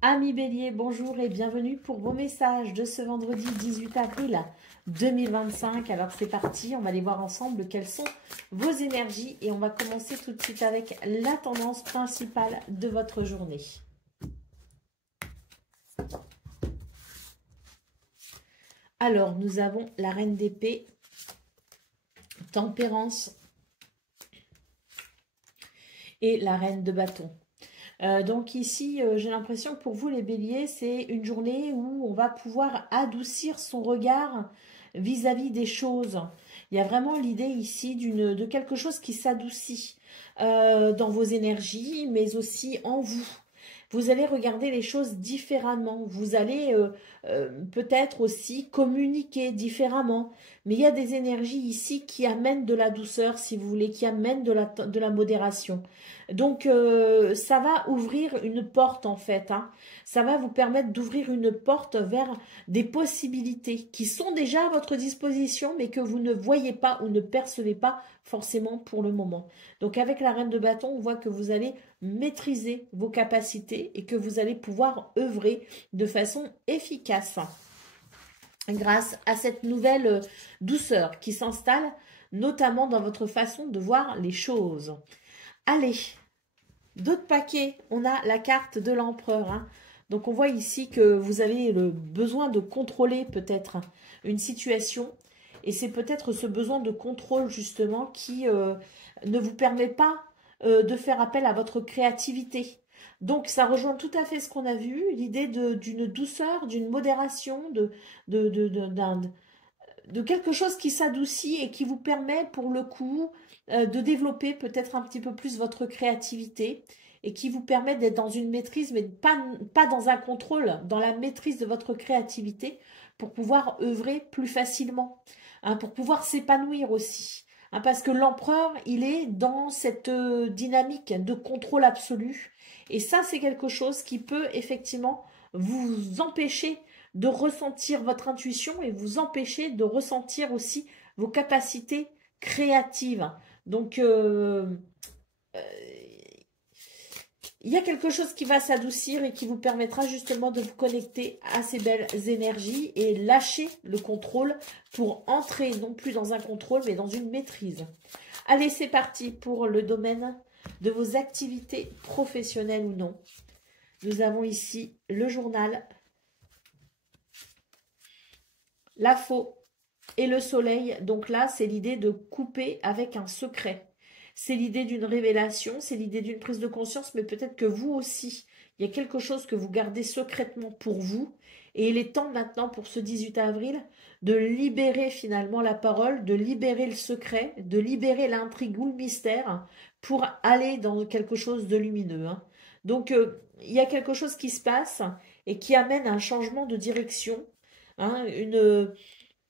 Amis Bélier, bonjour et bienvenue pour vos messages de ce vendredi 18 avril 2025. Alors c'est parti, on va aller voir ensemble quelles sont vos énergies et on va commencer tout de suite avec la tendance principale de votre journée. Alors nous avons la reine d'épée, tempérance et la reine de bâton. Donc ici, j'ai l'impression que pour vous les béliers, c'est une journée où on va pouvoir adoucir son regard vis-à-vis des choses. Il y a vraiment l'idée ici de quelque chose qui s'adoucit dans vos énergies, mais aussi en vous. Vous allez regarder les choses différemment. Vous allez peut-être aussi communiquer différemment. Mais il y a des énergies ici qui amènent de la douceur, si vous voulez, qui amènent de la modération. Donc, ça va ouvrir une porte, en fait. Hein. Ça va vous permettre d'ouvrir une porte vers des possibilités qui sont déjà à votre disposition, mais que vous ne voyez pas ou ne percevez pas forcément pour le moment. Donc, avec la reine de bâton, on voit que vous allez maîtriser vos capacités et que vous allez pouvoir œuvrer de façon efficace grâce à cette nouvelle douceur qui s'installe, notamment dans votre façon de voir les choses. Allez, d'autres paquets, on a la carte de l'empereur. Hein. Donc on voit ici que vous avez le besoin de contrôler peut-être une situation. Et c'est peut-être ce besoin de contrôle justement qui ne vous permet pas de faire appel à votre créativité. Donc ça rejoint tout à fait ce qu'on a vu, l'idée d'une douceur, d'une modération, de quelque chose qui s'adoucit et qui vous permet pour le coup de développer peut-être un petit peu plus votre créativité et qui vous permet d'être dans une maîtrise, mais pas dans un contrôle, dans la maîtrise de votre créativité pour pouvoir œuvrer plus facilement, hein, pour pouvoir s'épanouir aussi. Hein, parce que l'empereur, il est dans cette dynamique de contrôle absolu. Et ça, c'est quelque chose qui peut effectivement vous empêcher de ressentir votre intuition et vous empêcher de ressentir aussi vos capacités créatives. Donc, il y a quelque chose qui va s'adoucir et qui vous permettra justement de vous connecter à ces belles énergies et lâcher le contrôle pour entrer non plus dans un contrôle mais dans une maîtrise. Allez, c'est parti pour le domaine de vos activités professionnelles ou non. Nous avons ici le journal, la faux et le soleil. Donc là, c'est l'idée de couper avec un secret. C'est l'idée d'une révélation, c'est l'idée d'une prise de conscience, mais peut-être que vous aussi, il y a quelque chose que vous gardez secrètement pour vous. Et il est temps maintenant, pour ce 18 avril, de libérer finalement la parole, de libérer le secret, de libérer l'intrigue ou le mystère pour aller dans quelque chose de lumineux. Hein. Donc, il y a quelque chose qui se passe et qui amène un changement de direction, hein,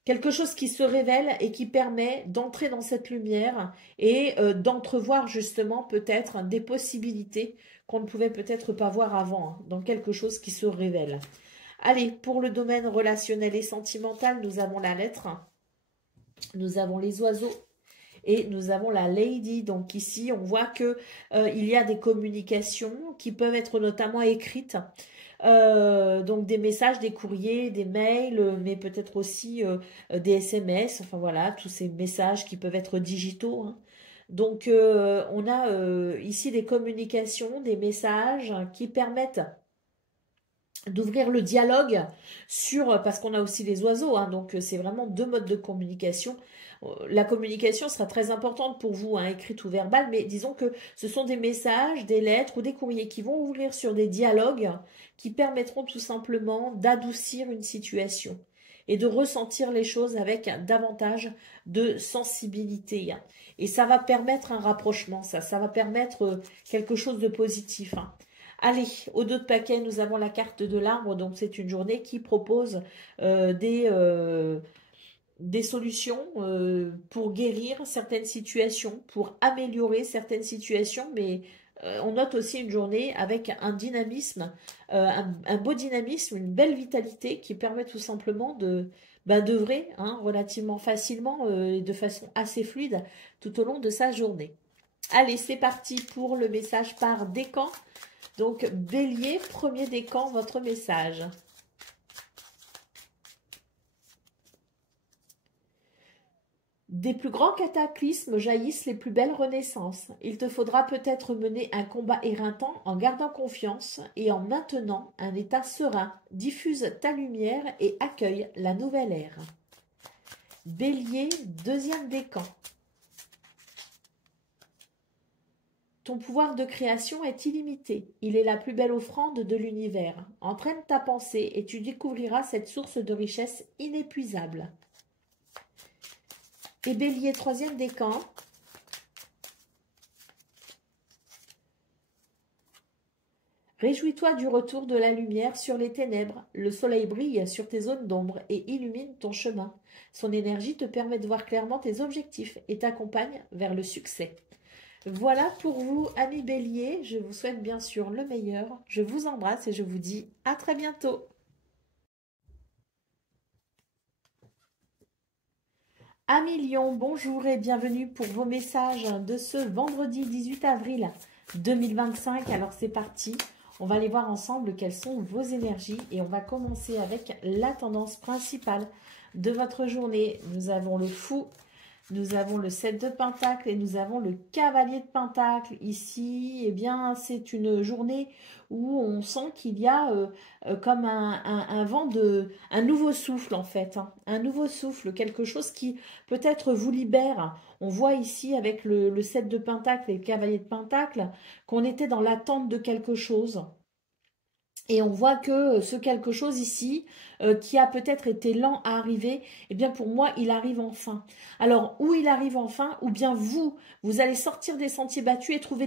quelque chose qui se révèle et qui permet d'entrer dans cette lumière et d'entrevoir justement peut-être des possibilités qu'on ne pouvait peut-être pas voir avant, hein, dans quelque chose qui se révèle. Allez, pour le domaine relationnel et sentimental, nous avons la lettre, nous avons les oiseaux et nous avons la lady. Donc ici, on voit que il y a des communications qui peuvent être notamment écrites. Donc des messages, des courriers, des mails, mais peut-être aussi des SMS, enfin voilà, tous ces messages qui peuvent être digitaux. Hein. Donc on a ici des communications, des messages qui permettent d'ouvrir le dialogue sur, parce qu'on a aussi les oiseaux, hein, donc c'est vraiment deux modes de communication. La communication sera très importante pour vous, hein, écrite ou verbale, mais disons que ce sont des messages, des lettres ou des courriers qui vont ouvrir sur des dialogues qui permettront tout simplement d'adoucir une situation et de ressentir les choses avec davantage de sensibilité. Hein. Et ça va permettre un rapprochement, ça va permettre quelque chose de positif. Hein. Allez, au dos de paquet, nous avons la carte de l'arbre. Donc, c'est une journée qui propose des solutions pour guérir certaines situations, pour améliorer certaines situations. Mais on note aussi une journée avec un dynamisme, un beau dynamisme, une belle vitalité qui permet tout simplement d'œuvrer hein, relativement facilement et de façon assez fluide tout au long de sa journée. Allez, c'est parti pour le message par décan Donc, Bélier, premier décan, votre message. Des plus grands cataclysmes jaillissent les plus belles renaissances. Il te faudra peut-être mener un combat éreintant en gardant confiance et en maintenant un état serein. Diffuse ta lumière et accueille la nouvelle ère. Bélier, deuxième décan. Ton pouvoir de création est illimité. Il est la plus belle offrande de l'univers. Entraîne ta pensée et tu découvriras cette source de richesse inépuisable. Et Bélier, troisième décan. Réjouis-toi du retour de la lumière sur les ténèbres. Le soleil brille sur tes zones d'ombre et illumine ton chemin. Son énergie te permet de voir clairement tes objectifs et t'accompagne vers le succès. Voilà pour vous, amis Bélier. Je vous souhaite bien sûr le meilleur. Je vous embrasse et je vous dis à très bientôt. Amis Lion, bonjour et bienvenue pour vos messages de ce vendredi 18 avril 2025. Alors c'est parti, on va aller voir ensemble quelles sont vos énergies et on va commencer avec la tendance principale de votre journée. Nous avons le fou, nous avons le 7 de Pentacle et nous avons le cavalier de Pentacle. Ici, eh bien, c'est une journée où on sent qu'il y a comme un vent un nouveau souffle en fait. Hein, un nouveau souffle, quelque chose qui peut-être vous libère. On voit ici avec le 7 de Pentacle et le cavalier de Pentacle qu'on était dans l'attente de quelque chose. Et on voit que ce quelque chose ici, qui a peut-être été lent à arriver, eh bien pour moi, il arrive enfin. Alors, où il arrive enfin, ou bien vous allez sortir des sentiers battus et trouver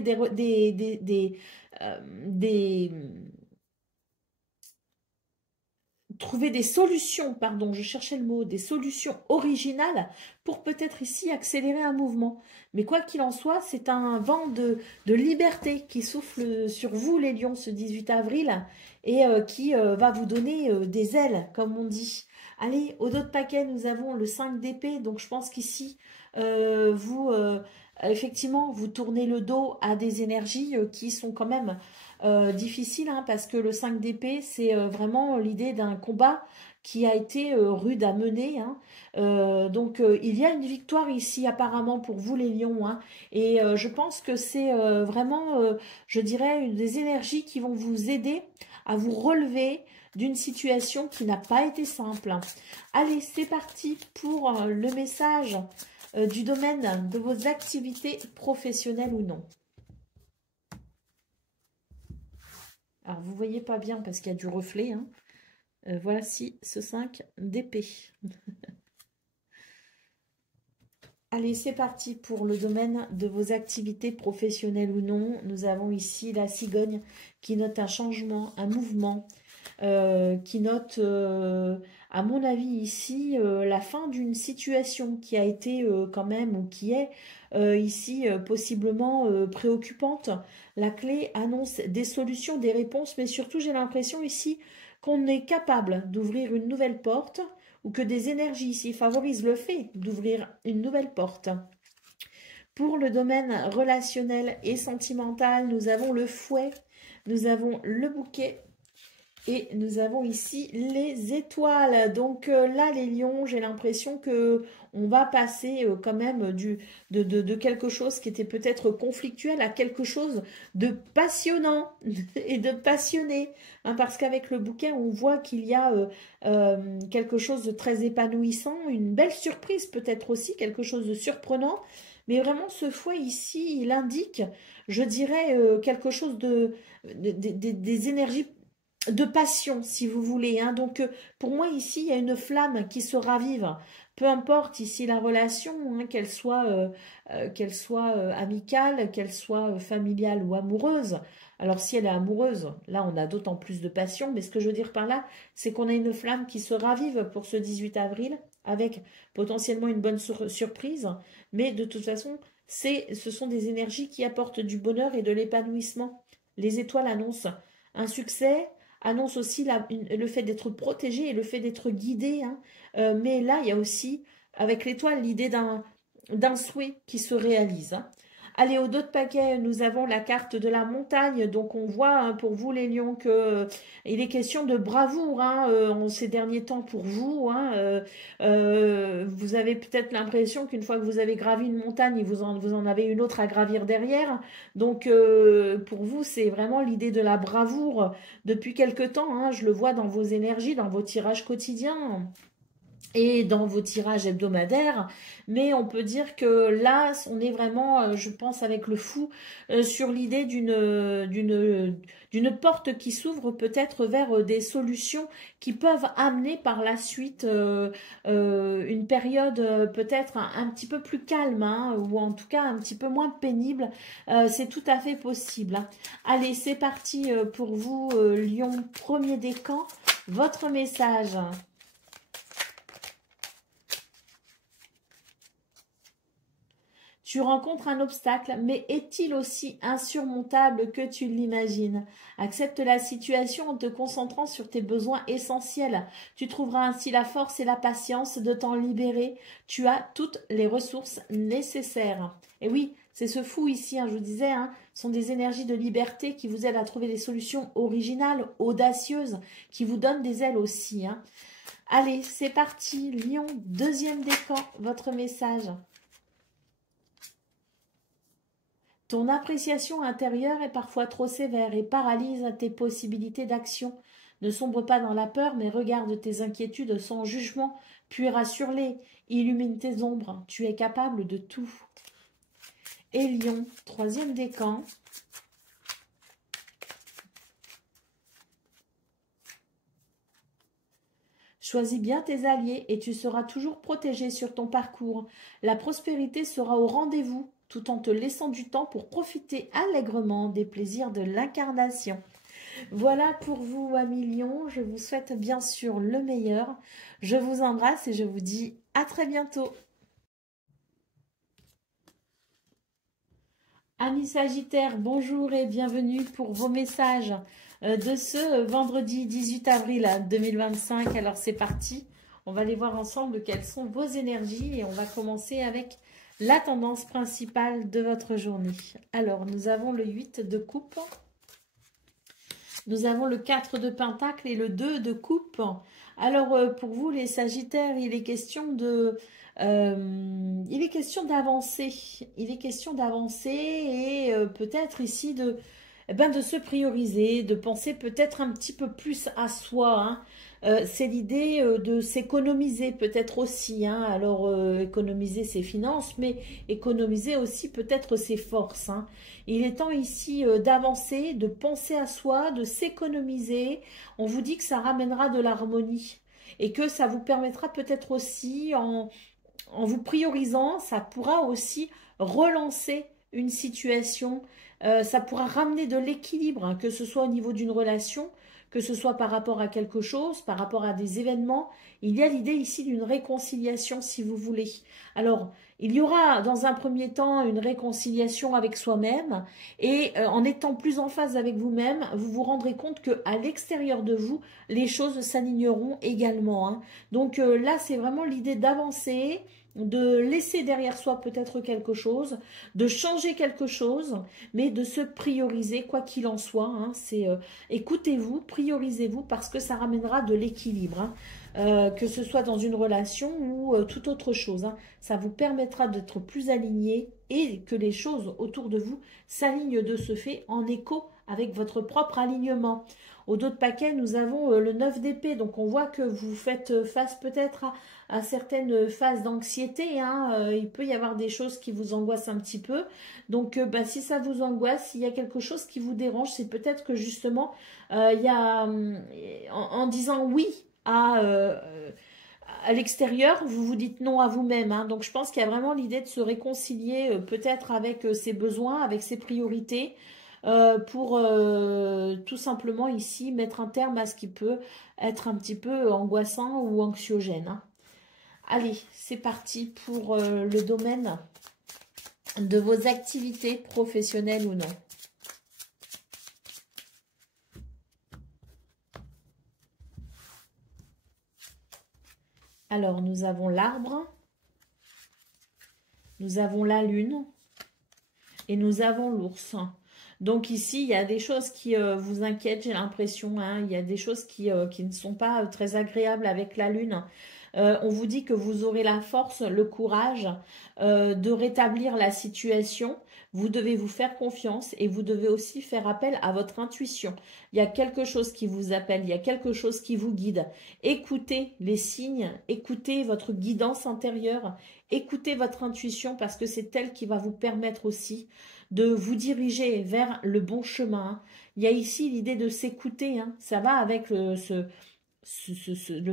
trouver des solutions, pardon, je cherchais le mot, des solutions originales pour peut-être ici accélérer un mouvement. Mais quoi qu'il en soit, c'est un vent de liberté qui souffle sur vous, les lions, ce 18 avril, et qui va vous donner des ailes, comme on dit. Allez, au dos de paquet, nous avons le 5 d'épée, donc je pense qu'ici, effectivement, vous tournez le dos à des énergies qui sont quand même difficiles, hein, parce que le 5 d'épée, c'est vraiment l'idée d'un combat qui a été rude à mener. Hein. Donc, il y a une victoire ici apparemment pour vous les lions. Hein, et je pense que c'est vraiment, je dirais, des énergies qui vont vous aider à vous relever d'une situation qui n'a pas été simple. Allez, c'est parti pour le message du domaine de vos activités professionnelles ou non. Alors, vous ne voyez pas bien parce qu'il y a du reflet. Hein. Voici ce 5 d'épée. Allez, c'est parti pour le domaine de vos activités professionnelles ou non. Nous avons ici la cigogne qui note un changement, un mouvement, qui note, à mon avis ici, la fin d'une situation qui a été quand même, ou qui est ici possiblement préoccupante. La clé annonce des solutions, des réponses, mais surtout j'ai l'impression ici qu'on est capable d'ouvrir une nouvelle porte, ou que des énergies ici favorisent le fait d'ouvrir une nouvelle porte. Pour le domaine relationnel et sentimental, nous avons le fouet, nous avons le bouquet et nous avons ici les étoiles. Donc là, les lions, j'ai l'impression que on va passer quand même de quelque chose qui était peut-être conflictuel à quelque chose de passionnant et de passionné. Hein, parce qu'avec le bouquet, on voit qu'il y a quelque chose de très épanouissant, une belle surprise peut-être aussi, quelque chose de surprenant. Mais vraiment, ce fouet ici, il indique, je dirais, quelque chose des énergies de passion, si vous voulez. Hein. Donc, pour moi, ici, il y a une flamme qui se ravive. Peu importe ici la relation, hein, qu'elle soit amicale, qu'elle soit familiale ou amoureuse. Alors, si elle est amoureuse, là, on a d'autant plus de passion. Mais ce que je veux dire par là, c'est qu'on a une flamme qui se ravive pour ce 18 avril, avec potentiellement une bonne surprise. Mais de toute façon, ce sont des énergies qui apportent du bonheur et de l'épanouissement. Les étoiles annoncent un succès, annonce aussi le fait d'être protégé et le fait d'être guidé. Hein. Mais là, il y a aussi, avec l'étoile, l'idée d'un souhait qui se réalise. Hein. Allez, au dos de paquet, nous avons la carte de la montagne. Donc, on voit hein, pour vous, les lions, que il est question de bravoure hein, en ces derniers temps pour vous. Hein, vous avez peut-être l'impression qu'une fois que vous avez gravi une montagne, vous en avez une autre à gravir derrière. Donc, pour vous, c'est vraiment l'idée de la bravoure depuis quelque temps. Hein, je le vois dans vos énergies, dans vos tirages quotidiens et dans vos tirages hebdomadaires, mais on peut dire que là, on est vraiment, je pense, avec le fou, sur l'idée d'une porte qui s'ouvre peut-être vers des solutions qui peuvent amener par la suite une période peut-être un petit peu plus calme, hein, ou en tout cas un petit peu moins pénible. C'est tout à fait possible. Hein. Allez, c'est parti pour vous, Lion, premier décan, votre message. Tu rencontres un obstacle, mais est-il aussi insurmontable que tu l'imagines? Accepte la situation en te concentrant sur tes besoins essentiels. Tu trouveras ainsi la force et la patience de t'en libérer. Tu as toutes les ressources nécessaires. Et oui, c'est ce fou ici, hein, je vous disais, hein, sont des énergies de liberté qui vous aident à trouver des solutions originales, audacieuses, qui vous donnent des ailes aussi. Hein. Allez, c'est parti, Lion, deuxième décan, votre message. Ton appréciation intérieure est parfois trop sévère et paralyse tes possibilités d'action. Ne sombre pas dans la peur, mais regarde tes inquiétudes sans jugement, puis rassure-les, illumine tes ombres, tu es capable de tout. Et Lion, troisième décan. Choisis bien tes alliés et tu seras toujours protégé sur ton parcours. La prospérité sera au rendez-vous, tout en te laissant du temps pour profiter allègrement des plaisirs de l'incarnation. Voilà pour vous, amis Lions. Je vous souhaite bien sûr le meilleur. Je vous embrasse et je vous dis à très bientôt. Amis Sagittaires, bonjour et bienvenue pour vos messages de ce vendredi 18 avril 2025. Alors c'est parti, on va aller voir ensemble quelles sont vos énergies et on va commencer avec la tendance principale de votre journée. Alors nous avons le 8 de coupe, nous avons le 4 de pentacle et le 2 de coupe. Alors pour vous les Sagittaires, il est question de... il est question d'avancer. Il est question d'avancer et peut-être ici de, de se prioriser, de penser peut-être un petit peu plus à soi. Hein. C'est l'idée de s'économiser peut-être aussi. Hein. Alors économiser ses finances, mais économiser aussi peut-être ses forces. Hein. Il est temps ici d'avancer, de penser à soi, de s'économiser. On vous dit que ça ramènera de l'harmonie et que ça vous permettra peut-être aussi en vous priorisant, ça pourra aussi relancer une situation, ça pourra ramener de l'équilibre, hein, que ce soit au niveau d'une relation, que ce soit par rapport à quelque chose, par rapport à des événements. Il y a l'idée ici d'une réconciliation, si vous voulez. Alors, il y aura dans un premier temps une réconciliation avec soi-même et en étant plus en phase avec vous-même, vous vous rendrez compte qu'à l'extérieur de vous, les choses s'aligneront également. Hein. Donc là, c'est vraiment l'idée d'avancer, de laisser derrière soi peut-être quelque chose, de changer quelque chose, mais de se prioriser quoi qu'il en soit. Hein, c'est écoutez-vous, priorisez-vous parce que ça ramènera de l'équilibre, hein, que ce soit dans une relation ou toute autre chose. Hein, ça vous permettra d'être plus aligné et que les choses autour de vous s'alignent de ce fait en écho avec votre propre alignement. Au dos de paquet, nous avons le 9 d'épée. Donc, on voit que vous faites face peut-être à certaines phases d'anxiété. Hein. Il peut y avoir des choses qui vous angoissent un petit peu. Donc, si ça vous angoisse, s'il y a quelque chose qui vous dérange, c'est peut-être que justement, il y a, en disant oui à l'extérieur, vous vous dites non à vous-même. Hein. Donc, je pense qu'il y a vraiment l'idée de se réconcilier peut-être avec ses besoins, avec ses priorités, pour tout simplement ici mettre un terme à ce qui peut être un petit peu angoissant ou anxiogène. Hein. Allez, c'est parti pour le domaine de vos activités professionnelles ou non. Alors, nous avons l'arbre, nous avons la lune et nous avons l'ours. Donc ici, il y a des choses qui vous inquiètent, j'ai l'impression, hein. Il y a des choses qui ne sont pas très agréables avec la lune. On vous dit que vous aurez la force, le courage de rétablir la situation. Vous devez vous faire confiance et vous devez aussi faire appel à votre intuition. Il y a quelque chose qui vous appelle, il y a quelque chose qui vous guide. Écoutez les signes, écoutez votre guidance intérieure, écoutez votre intuition parce que c'est elle qui va vous permettre aussi de vous diriger vers le bon chemin. Il y a ici l'idée de s'écouter, hein. Ça va avec le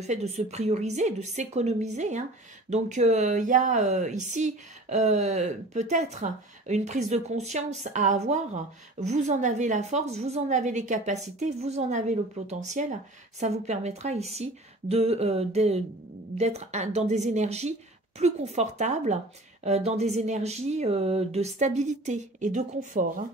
fait de se prioriser, de s'économiser, hein. Donc il y a ici peut-être une prise de conscience à avoir. Vous en avez la force, vous en avez les capacités, vous en avez le potentiel. Ça vous permettra ici d'être dans des énergies plus confortables, dans des énergies de stabilité et de confort, hein.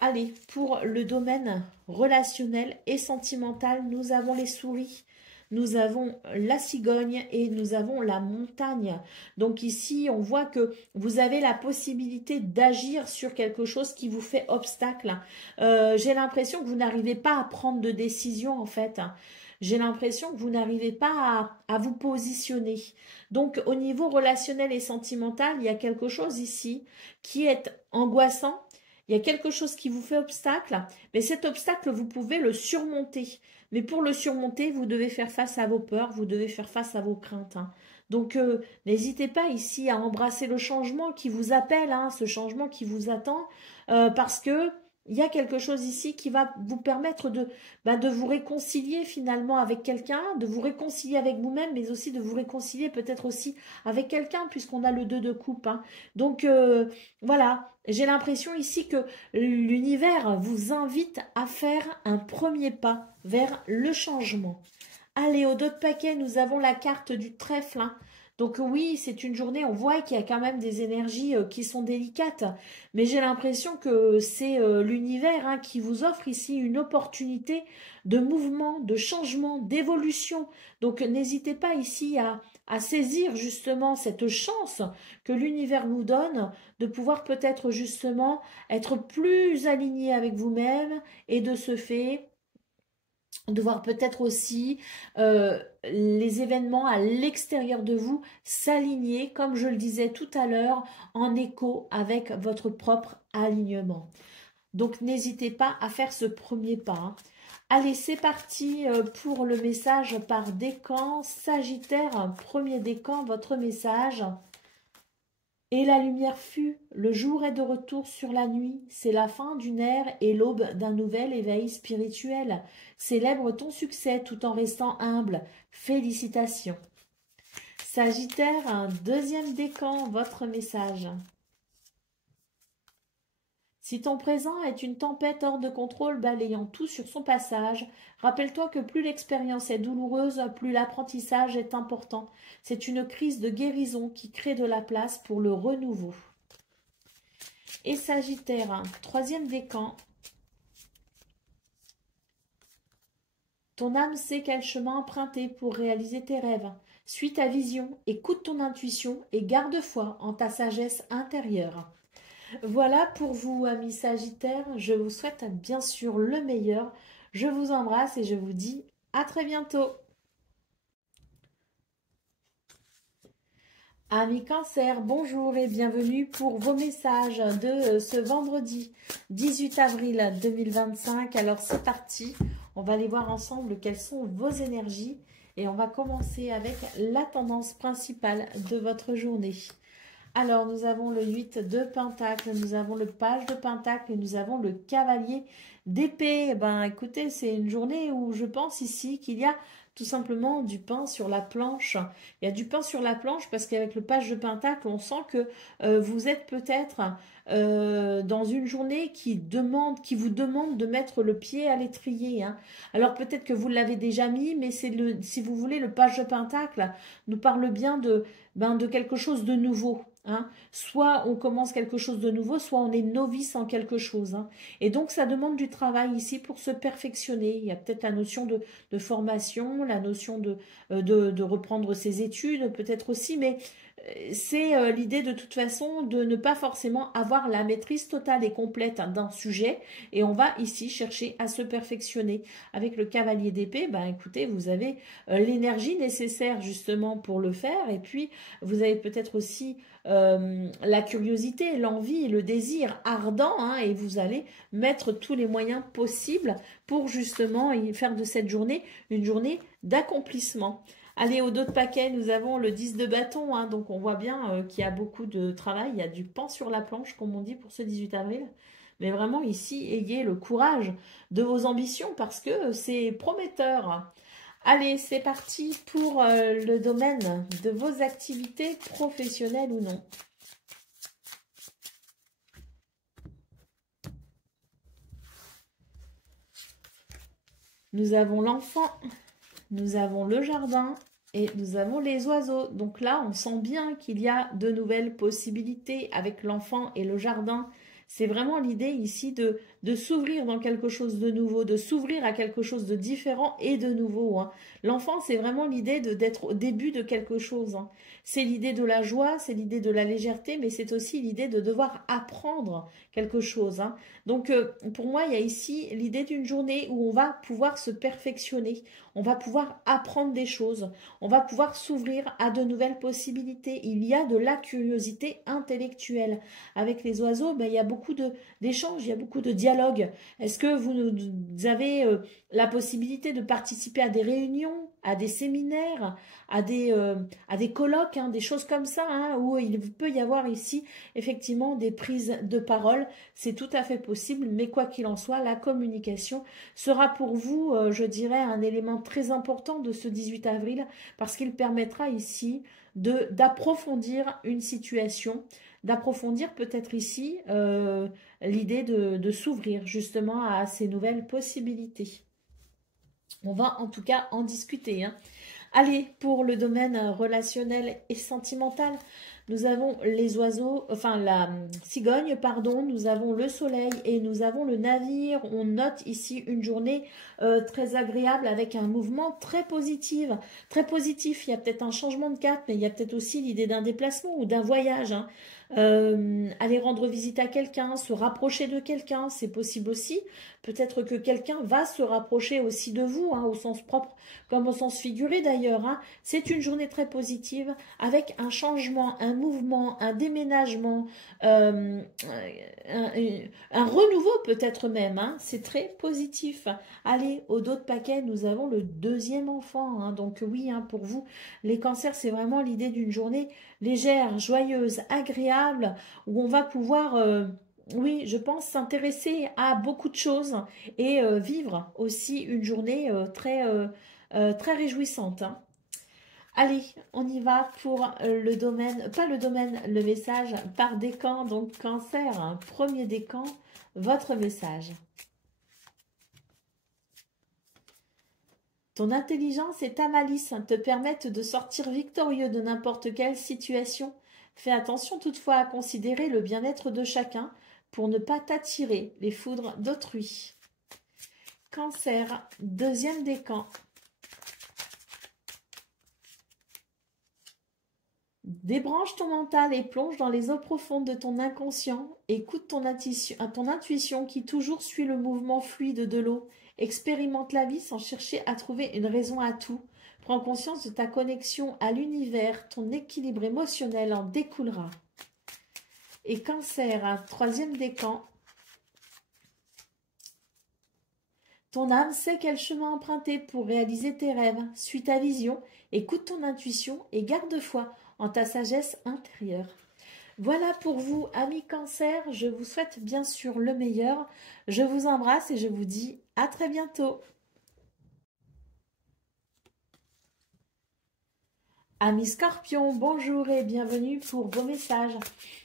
Allez, pour le domaine relationnel et sentimental, nous avons les souris, nous avons la cigogne et nous avons la montagne. Donc ici, on voit que vous avez la possibilité d'agir sur quelque chose qui vous fait obstacle. J'ai l'impression que vous n'arrivez pas à prendre de décision en fait. J'ai l'impression que vous n'arrivez pas à vous positionner. Donc au niveau relationnel et sentimental, il y a quelque chose ici qui est angoissant. Il y a quelque chose qui vous fait obstacle, mais cet obstacle, vous pouvez le surmonter. Mais pour le surmonter, vous devez faire face à vos peurs, vous devez faire face à vos craintes, hein. Donc, n'hésitez pas ici à embrasser le changement qui vous appelle, hein, ce changement qui vous attend, parce que il y a quelque chose ici qui va vous permettre de vous réconcilier finalement avec quelqu'un, de vous réconcilier avec vous-même, mais aussi de vous réconcilier peut-être aussi avec quelqu'un, puisqu'on a le 2 de coupe, hein. Donc, voilà, j'ai l'impression ici que l'univers vous invite à faire un premier pas vers le changement. Allez, au dos de paquet, nous avons la carte du trèfle, hein. Donc oui, c'est une journée, on voit qu'il y a quand même des énergies qui sont délicates, mais j'ai l'impression que c'est l'univers, hein, qui vous offre ici une opportunité de mouvement, de changement, d'évolution. Donc n'hésitez pas ici à saisir justement cette chance que l'univers vous donne de pouvoir peut-être justement être plus aligné avec vous-même et de ce fait de voir peut-être aussi les événements à l'extérieur de vous s'aligner, comme je le disais tout à l'heure, en écho avec votre propre alignement. Donc n'hésitez pas à faire ce premier pas, hein. Allez, c'est parti pour le message par décan. Sagittaire, premier décan, votre message. Et la lumière fut, le jour est de retour sur la nuit, c'est la fin d'une ère et l'aube d'un nouvel éveil spirituel. Célèbre ton succès tout en restant humble. Félicitations. Sagittaire, un deuxième décan, votre message. Si ton présent est une tempête hors de contrôle balayant tout sur son passage, rappelle-toi que plus l'expérience est douloureuse, plus l'apprentissage est important. C'est une crise de guérison qui crée de la place pour le renouveau. Et Sagittaire, troisième décan. Ton âme sait quel chemin emprunter pour réaliser tes rêves. Suis ta vision, écoute ton intuition et garde foi en ta sagesse intérieure. Voilà pour vous, amis Sagittaires. Je vous souhaite bien sûr le meilleur. Je vous embrasse et je vous dis à très bientôt. Amis Cancer, bonjour et bienvenue pour vos messages de ce vendredi 18 avril 2025. Alors c'est parti, on va aller voir ensemble quelles sont vos énergies et on va commencer avec la tendance principale de votre journée. Alors, nous avons le 8 de Pentacle, nous avons le page de Pentacle et nous avons le cavalier d'épée. Ben, écoutez, c'est une journée où je pense ici qu'il y a tout simplement du pain sur la planche. Il y a du pain sur la planche parce qu'avec le page de Pentacle, on sent que vous êtes peut-être dans une journée qui vous demande de mettre le pied à l'étrier, hein. Alors peut-être que vous l'avez déjà mis, mais si vous voulez, le page de Pentacle nous parle bien de quelque chose de nouveau, hein. Soit on commence quelque chose de nouveau, soit on est novice en quelque chose, hein. Et donc ça demande du travail ici pour se perfectionner. Il y a peut-être la notion de formation, la notion de reprendre ses études peut-être aussi, mais c'est l'idée de toute façon de ne pas forcément avoir la maîtrise totale et complète d'un sujet et on va ici chercher à se perfectionner. Avec le cavalier d'épée, ben écoutez, vous avez l'énergie nécessaire justement pour le faire et puis vous avez peut-être aussi la curiosité, l'envie, le désir ardent hein, et vous allez mettre tous les moyens possibles pour justement faire de cette journée une journée d'accomplissement. Allez, au dos de paquet, nous avons le 10 de bâton, hein, donc on voit bien qu'il y a beaucoup de travail, il y a du pain sur la planche, comme on dit, pour ce 18 avril. Mais vraiment, ici, ayez le courage de vos ambitions, parce que c'est prometteur. Allez, c'est parti pour le domaine de vos activités professionnelles ou non. Nous avons l'enfant, nous avons le jardin, et nous avons les oiseaux. Donc là, on sent bien qu'il y a de nouvelles possibilités avec l'enfant et le jardin. C'est vraiment l'idée ici de s'ouvrir dans quelque chose de nouveau, de s'ouvrir à quelque chose de différent et de nouveau. Hein. L'enfant, c'est vraiment l'idée d'être au début de quelque chose. Hein. C'est l'idée de la joie, c'est l'idée de la légèreté, mais c'est aussi l'idée de devoir apprendre quelque chose. Hein. Donc, pour moi, il y a ici l'idée d'une journée où on va pouvoir se perfectionner, on va pouvoir apprendre des choses, on va pouvoir s'ouvrir à de nouvelles possibilités. Il y a de la curiosité intellectuelle. Avec les oiseaux, ben, il y a beaucoup d'échanges, il y a beaucoup de dialogue. Est-ce que vous avez la possibilité de participer à des réunions, à des séminaires, à des colloques, hein, des choses comme ça, hein, où il peut y avoir ici effectivement des prises de parole. C'est tout à fait possible, mais quoi qu'il en soit, la communication sera pour vous, je dirais, un élément très important de ce 18 avril, parce qu'il permettra ici d'approfondir une situation, d'approfondir peut-être ici l'idée de s'ouvrir justement à ces nouvelles possibilités. On va en tout cas en discuter. Hein. Allez, pour le domaine relationnel et sentimental, nous avons les oiseaux, enfin la cigogne, pardon, nous avons le soleil et nous avons le navire. On note ici une journée très agréable avec un mouvement très positif. Très positif, il y a peut-être un changement de cap, mais il y a peut-être aussi l'idée d'un déplacement ou d'un voyage. Hein. Aller rendre visite à quelqu'un, se rapprocher de quelqu'un, c'est possible aussi. Peut-être que quelqu'un va se rapprocher aussi de vous, hein, au sens propre comme au sens figuré d'ailleurs. Hein. C'est une journée très positive avec un changement, un mouvement, un déménagement, un renouveau peut-être même. Hein. C'est très positif. Allez, au dos de paquet, nous avons le deuxième enfant. Hein. Donc oui, hein, pour vous, les cancers, c'est vraiment l'idée d'une journée légère, joyeuse, agréable, où on va pouvoir... oui, je pense s'intéresser à beaucoup de choses et vivre aussi une journée très réjouissante. Hein. Allez, on y va pour le domaine, pas le domaine, le message par décan, donc cancer, hein, premier décan, votre message. Ton intelligence et ta malice te permettent de sortir victorieux de n'importe quelle situation. Fais attention toutefois à considérer le bien-être de chacun pour ne pas t'attirer les foudres d'autrui. Cancer, deuxième décan. Débranche ton mental et plonge dans les eaux profondes de ton inconscient. Écoute ton intuition qui toujours suit le mouvement fluide de l'eau. Expérimente la vie sans chercher à trouver une raison à tout. Prends conscience de ta connexion à l'univers. Ton équilibre émotionnel en découlera. Et cancer, troisième décan. Ton âme sait quel chemin emprunter pour réaliser tes rêves. Suis ta vision, écoute ton intuition et garde foi en ta sagesse intérieure. Voilà pour vous, amis cancer. Je vous souhaite bien sûr le meilleur. Je vous embrasse et je vous dis à très bientôt. Amis Scorpions, bonjour et bienvenue pour vos messages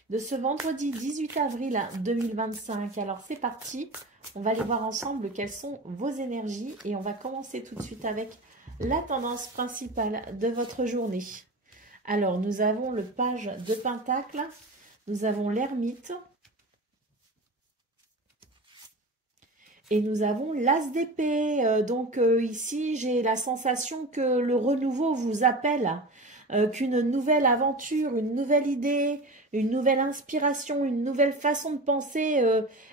de ce vendredi 18 avril 2025. Alors c'est parti, on va aller voir ensemble quelles sont vos énergies et on va commencer tout de suite avec la tendance principale de votre journée. Alors nous avons le page de Pentacle, nous avons l'ermite et nous avons l'as d'épée. Donc ici j'ai la sensation que le renouveau vous appelle. qu'une nouvelle aventure, une nouvelle idée, une nouvelle inspiration, une nouvelle façon de penser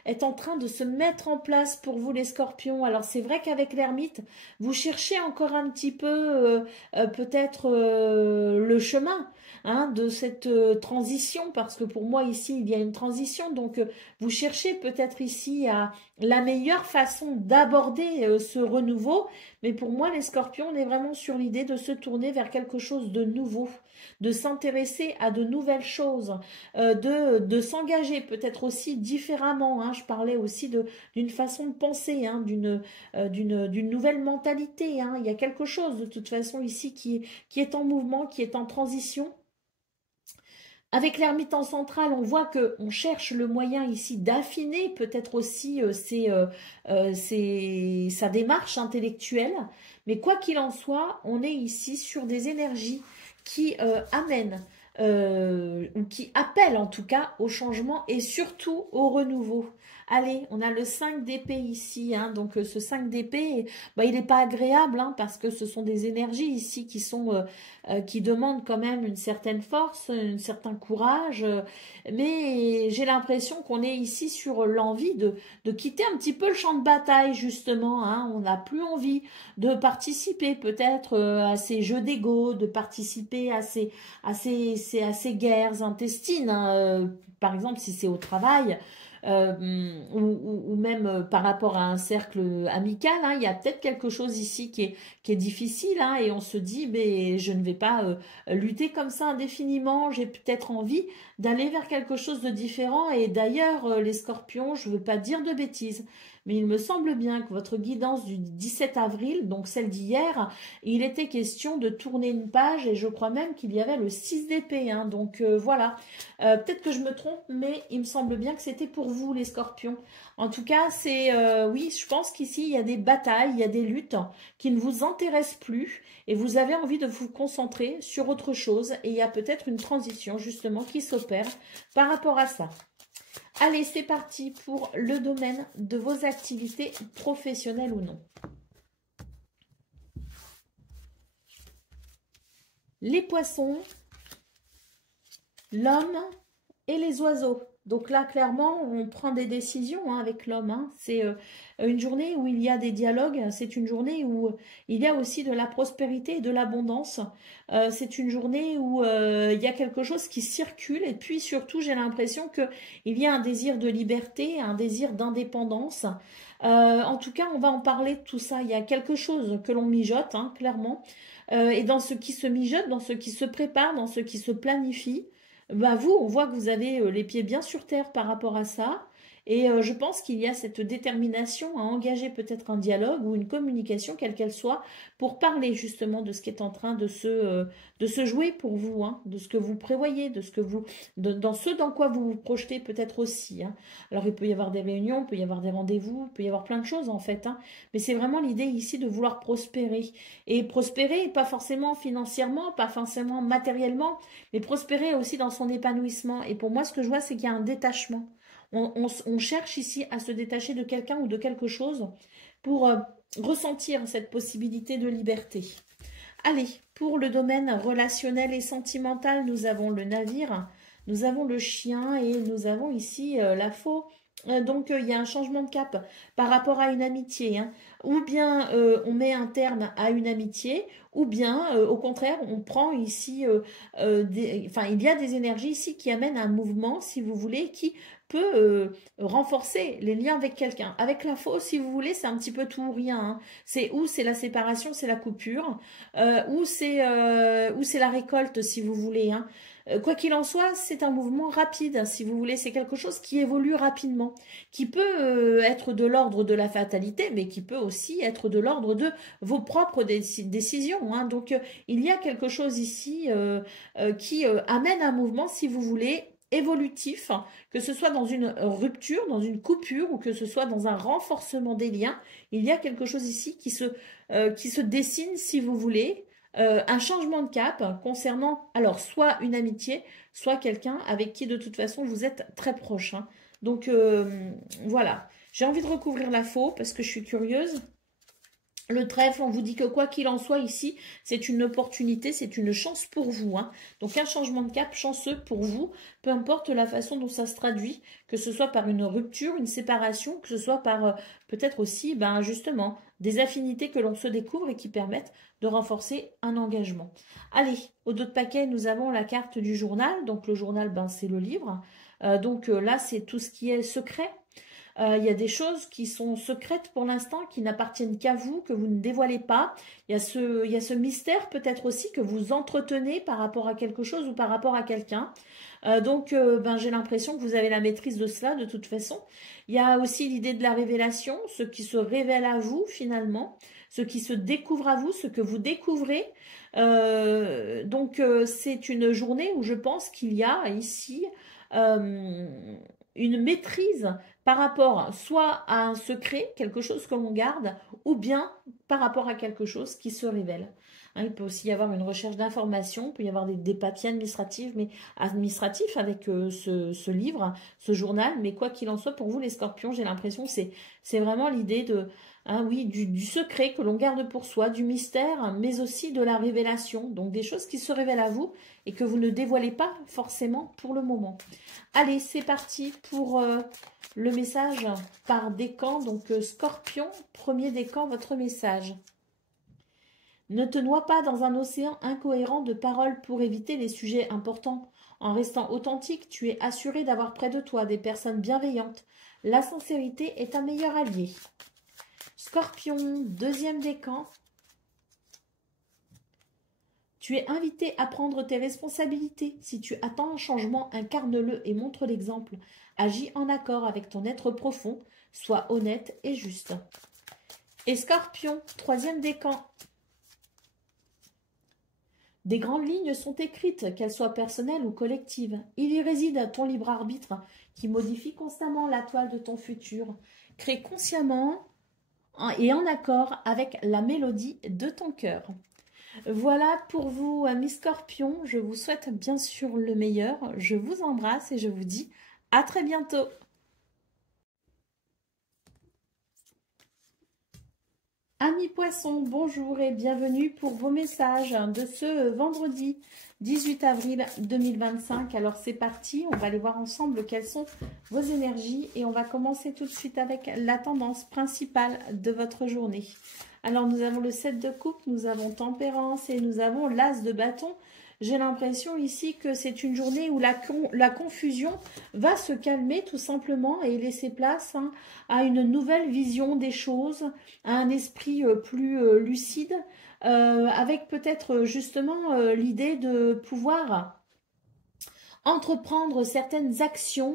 est en train de se mettre en place pour vous les scorpions. Alors c'est vrai qu'avec l'ermite, vous cherchez encore un petit peu peut-être le chemin, hein, de cette transition, parce que pour moi ici il y a une transition, donc vous cherchez peut-être ici à la meilleure façon d'aborder ce renouveau, mais pour moi les scorpions, on est vraiment sur l'idée de se tourner vers quelque chose de nouveau, de s'intéresser à de nouvelles choses, de s'engager peut-être aussi différemment, hein. Je parlais aussi d'une façon de penser, hein, d'une nouvelle mentalité, hein. Il y a quelque chose de toute façon ici qui est en mouvement, qui est en transition. Avec l'ermite en centrale, on voit qu'on cherche le moyen ici d'affiner peut-être aussi sa démarche intellectuelle. Mais quoi qu'il en soit, on est ici sur des énergies qui amènent, ou qui appellent en tout cas au changement et surtout au renouveau. Allez, on a le 5 d'épée ici, hein, donc ce 5 d'épée, bah, il n'est pas agréable, hein, parce que ce sont des énergies ici qui demandent quand même une certaine force, un certain courage, mais j'ai l'impression qu'on est ici sur l'envie de quitter un petit peu le champ de bataille, justement, hein. On n'a plus envie de participer peut-être à ces jeux d'ego, de participer à ces guerres intestines, hein, par exemple si c'est au travail, ou même par rapport à un cercle amical, hein, il y a peut-être quelque chose ici qui est difficile, hein, et on se dit, mais je ne vais pas lutter comme ça indéfiniment, j'ai peut-être envie d'aller vers quelque chose de différent. Et d'ailleurs, les scorpions, je ne veux pas dire de bêtises, mais il me semble bien que votre guidance du 17 avril, donc celle d'hier, il était question de tourner une page, et je crois même qu'il y avait le 6 d'épée, hein, donc voilà. Peut-être que je me trompe, mais il me semble bien que c'était pour vous, les scorpions. En tout cas, oui, je pense qu'ici, il y a des batailles, il y a des luttes qui ne vous intéressent plus, et vous avez envie de vous concentrer sur autre chose, et il y a peut-être une transition, justement, qui s'opère par rapport à ça. Allez, c'est parti pour le domaine de vos activités professionnelles ou non. Les poissons, l'homme et les oiseaux. Donc là, clairement, on prend des décisions, hein, avec l'homme, hein. C'est une journée où il y a des dialogues, c'est une journée où il y a aussi de la prospérité et de l'abondance. C'est une journée où il y a quelque chose qui circule, et puis surtout, j'ai l'impression qu'il y a un désir de liberté, un désir d'indépendance. En tout cas, on va en parler de tout ça. Il y a quelque chose que l'on mijote, hein, clairement. Et dans ce qui se mijote, dans ce qui se prépare, dans ce qui se planifie, bah vous, on voit que vous avez les pieds bien sur terre par rapport à ça. Et je pense qu'il y a cette détermination à engager peut-être un dialogue ou une communication, quelle qu'elle soit, pour parler justement de ce qui est en train de se jouer pour vous, hein, de ce que vous prévoyez, dans ce dans quoi vous vous projetez peut-être aussi, hein. Alors il peut y avoir des réunions, il peut y avoir des rendez-vous, il peut y avoir plein de choses en fait, hein, mais c'est vraiment l'idée ici de vouloir prospérer. Et prospérer, pas forcément financièrement, pas forcément matériellement, mais prospérer aussi dans son épanouissement. Et pour moi, ce que je vois, c'est qu'il y a un détachement. On cherche ici à se détacher de quelqu'un ou de quelque chose pour ressentir cette possibilité de liberté. Allez, pour le domaine relationnel et sentimental, nous avons le navire, nous avons le chien et nous avons ici la faux. Donc, il y a un changement de cap par rapport à une amitié, hein. Ou bien on met un terme à une amitié, ou bien au contraire, on prend ici, enfin, il y a des énergies ici qui amènent un mouvement, si vous voulez, qui peut renforcer les liens avec quelqu'un. Avec la faux, si vous voulez, c'est un petit peu tout ou rien, hein. C'est la séparation, c'est la coupure, ou c'est la récolte, si vous voulez, hein. Quoi qu'il en soit, c'est un mouvement rapide, si vous voulez, c'est quelque chose qui évolue rapidement, qui peut être de l'ordre de la fatalité, mais qui peut aussi être de l'ordre de vos propres décisions, hein. Donc, il y a quelque chose ici qui amène un mouvement, si vous voulez, évolutif, que ce soit dans une rupture, dans une coupure, ou que ce soit dans un renforcement des liens. Il y a quelque chose ici qui se dessine, si vous voulez, un changement de cap concernant alors soit une amitié, soit quelqu'un avec qui de toute façon vous êtes très proche, hein. Donc voilà, j'ai envie de recouvrir la faux parce que je suis curieuse. Le trèfle, on vous dit que quoi qu'il en soit ici, c'est une opportunité, c'est une chance pour vous. Hein. Donc un changement de cap chanceux pour vous, peu importe la façon dont ça se traduit, que ce soit par une rupture, une séparation, que ce soit par peut-être aussi, ben, justement, des affinités que l'on se découvre et qui permettent de renforcer un engagement. Allez, au dos de paquet, nous avons la carte du journal. Donc le journal, ben, c'est le livre. Là, c'est tout ce qui est secret. Il y a des choses qui sont secrètes pour l'instant, qui n'appartiennent qu'à vous, que vous ne dévoilez pas. Il y a ce mystère peut-être aussi que vous entretenez par rapport à quelque chose ou par rapport à quelqu'un. J'ai l'impression que vous avez la maîtrise de cela de toute façon. Il y a aussi l'idée de la révélation, ce qui se révèle à vous finalement, ce qui se découvre à vous, ce que vous découvrez. C'est une journée où je pense qu'il y a ici une maîtrise par rapport soit à un secret, quelque chose que l'on garde, ou bien par rapport à quelque chose qui se révèle. Hein, il peut aussi y avoir une recherche d'informations, il peut y avoir des papiers administratifs avec ce livre, ce journal, mais quoi qu'il en soit, pour vous les scorpions, j'ai l'impression que c'est vraiment l'idée de, hein, oui, du secret que l'on garde pour soi, du mystère, mais aussi de la révélation, donc des choses qui se révèlent à vous et que vous ne dévoilez pas forcément pour le moment. Allez, c'est parti pour le message par décan. Donc, Scorpion, premier décan, votre message. Ne te noie pas dans un océan incohérent de paroles pour éviter les sujets importants. En restant authentique, tu es assuré d'avoir près de toi des personnes bienveillantes. La sincérité est un meilleur allié. Scorpion, deuxième décan. Tu es invité à prendre tes responsabilités. Si tu attends un changement, incarne-le et montre l'exemple. Agis en accord avec ton être profond. Sois honnête et juste. Et Scorpion, troisième décan. Des grandes lignes sont écrites, qu'elles soient personnelles ou collectives. Il y réside ton libre arbitre qui modifie constamment la toile de ton futur. Crée consciemment et en accord avec la mélodie de ton cœur. Voilà pour vous, amis Scorpions. Je vous souhaite bien sûr le meilleur. Je vous embrasse et je vous dis à très bientôt. Amis Poissons, bonjour et bienvenue pour vos messages de ce vendredi 18 avril 2025. Alors c'est parti, on va aller voir ensemble quelles sont vos énergies et on va commencer tout de suite avec la tendance principale de votre journée. Alors nous avons le 7 de coupe, nous avons tempérance et nous avons l'as de bâton. J'ai l'impression ici que c'est une journée où la confusion va se calmer tout simplement et laisser place à une nouvelle vision des choses, à un esprit plus lucide, avec peut-être justement l'idée de pouvoir entreprendre certaines actions,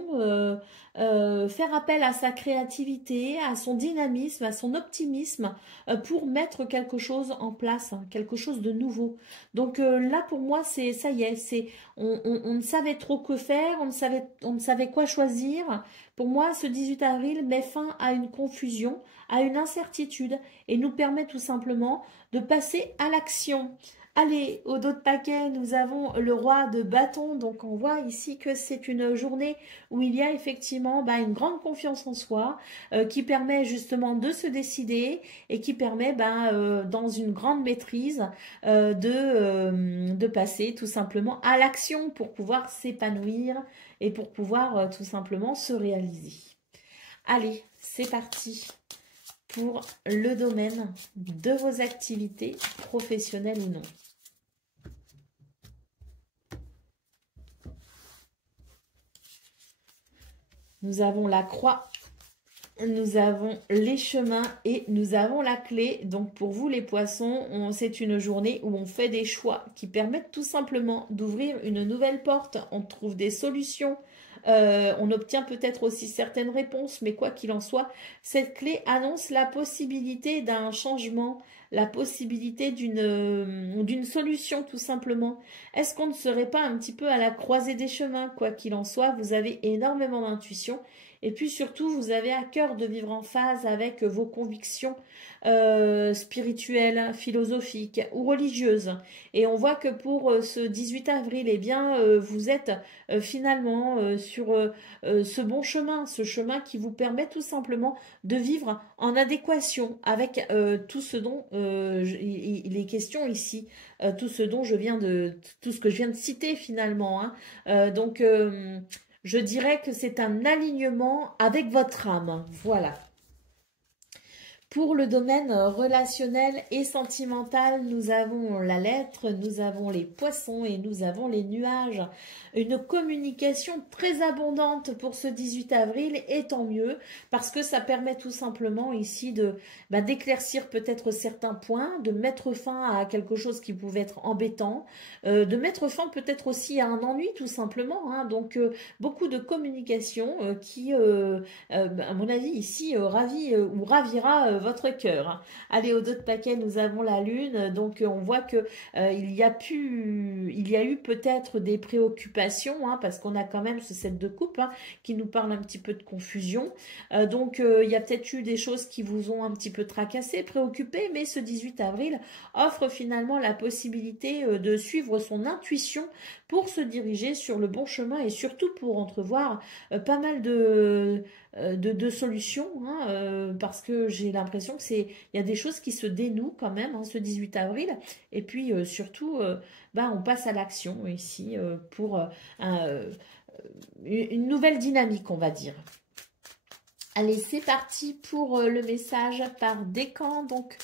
faire appel à sa créativité, à son dynamisme, à son optimisme pour mettre quelque chose en place, quelque chose de nouveau. Donc là pour moi c'est ça y est, on ne savait trop que faire, on ne savait quoi choisir. Pour moi ce 18 avril met fin à une confusion, à une incertitude et nous permet tout simplement de passer à l'action. Allez, au dos de paquet, nous avons le roi de bâton. Donc, on voit ici que c'est une journée où il y a effectivement une grande confiance en soi qui permet justement de se décider et qui permet dans une grande maîtrise de passer tout simplement à l'action pour pouvoir s'épanouir et pour pouvoir tout simplement se réaliser. Allez, c'est parti pour le domaine de vos activités professionnelles ou non. Nous avons la croix, nous avons les chemins et nous avons la clé. Donc pour vous les poissons, c'est une journée où on fait des choix qui permettent tout simplement d'ouvrir une nouvelle porte. On trouve des solutions, on obtient peut-être aussi certaines réponses, mais quoi qu'il en soit, cette clé annonce la possibilité d'un changement, la possibilité d'une solution tout simplement. Est-ce qu'on ne serait pas un petit peu à la croisée des chemins? Quoi qu'il en soit, vous avez énormément d'intuition Et puis surtout, vous avez à cœur de vivre en phase avec vos convictions spirituelles, philosophiques ou religieuses. Et on voit que pour ce 18 avril, eh bien, vous êtes finalement sur ce bon chemin, ce chemin qui vous permet tout simplement de vivre en adéquation avec tout ce dont il est question ici, tout ce dont tout ce que je viens de citer finalement, hein. Donc, je dirais que c'est un alignement avec votre âme. Voilà. Pour le domaine relationnel et sentimental, nous avons la lettre, nous avons les poissons et nous avons les nuages. Une communication très abondante pour ce 18 avril et tant mieux parce que ça permet tout simplement ici d'éclaircir peut-être certains points, de mettre fin à quelque chose qui pouvait être embêtant, de mettre fin peut-être aussi à un ennui tout simplement, hein. Donc beaucoup de communication qui, à mon avis ici, ravit ou ravira votre cœur, hein. Allez, au dos de paquet, nous avons la lune, donc on voit que il y a eu peut-être des préoccupations, hein, parce qu'on a quand même ce 7 de coupe, hein, qui nous parle un petit peu de confusion. Donc il y a peut-être eu des choses qui vous ont un petit peu tracassé, préoccupé, mais ce 18 avril offre finalement la possibilité de suivre son intuition pour se diriger sur le bon chemin et surtout pour entrevoir pas mal de solutions, hein, parce que j'ai l'impression que il y a des choses qui se dénouent quand même, hein, ce 18 avril. Et puis surtout, on passe à l'action ici pour une nouvelle dynamique, on va dire. Allez, c'est parti pour le message par décan. Donc,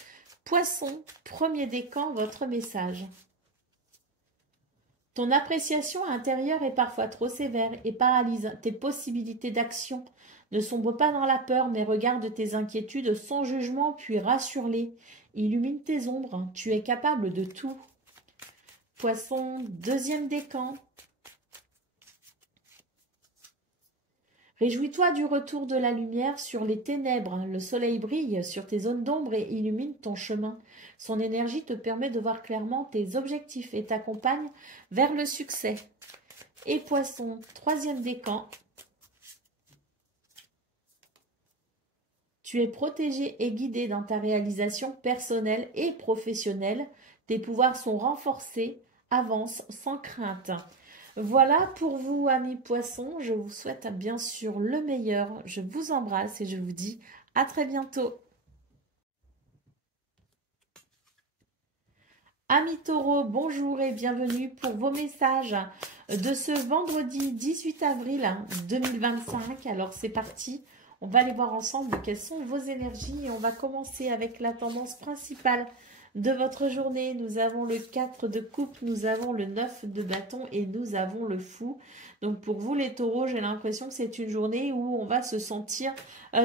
Poisson, premier décan, votre message. Ton appréciation intérieure est parfois trop sévère et paralyse tes possibilités d'action. Ne sombre pas dans la peur, mais regarde tes inquiétudes sans jugement, puis rassure-les. Illumine tes ombres, tu es capable de tout. Poisson, deuxième décan. Réjouis-toi du retour de la lumière sur les ténèbres. Le soleil brille sur tes zones d'ombre et illumine ton chemin. Son énergie te permet de voir clairement tes objectifs et t'accompagne vers le succès. Et Poisson, troisième décan. Tu es protégé et guidé dans ta réalisation personnelle et professionnelle. Tes pouvoirs sont renforcés. Avance sans crainte. Voilà pour vous, amis poissons. Je vous souhaite bien sûr le meilleur. Je vous embrasse et je vous dis à très bientôt. Amis taureaux, bonjour et bienvenue pour vos messages de ce vendredi 18 avril 2025. Alors c'est parti, on va aller voir ensemble quelles sont vos énergies. On va commencer avec la tendance principale de votre journée. Nous avons le 4 de coupe, nous avons le 9 de bâton et nous avons le fou. Donc pour vous les taureaux, j'ai l'impression que c'est une journée où on va se sentir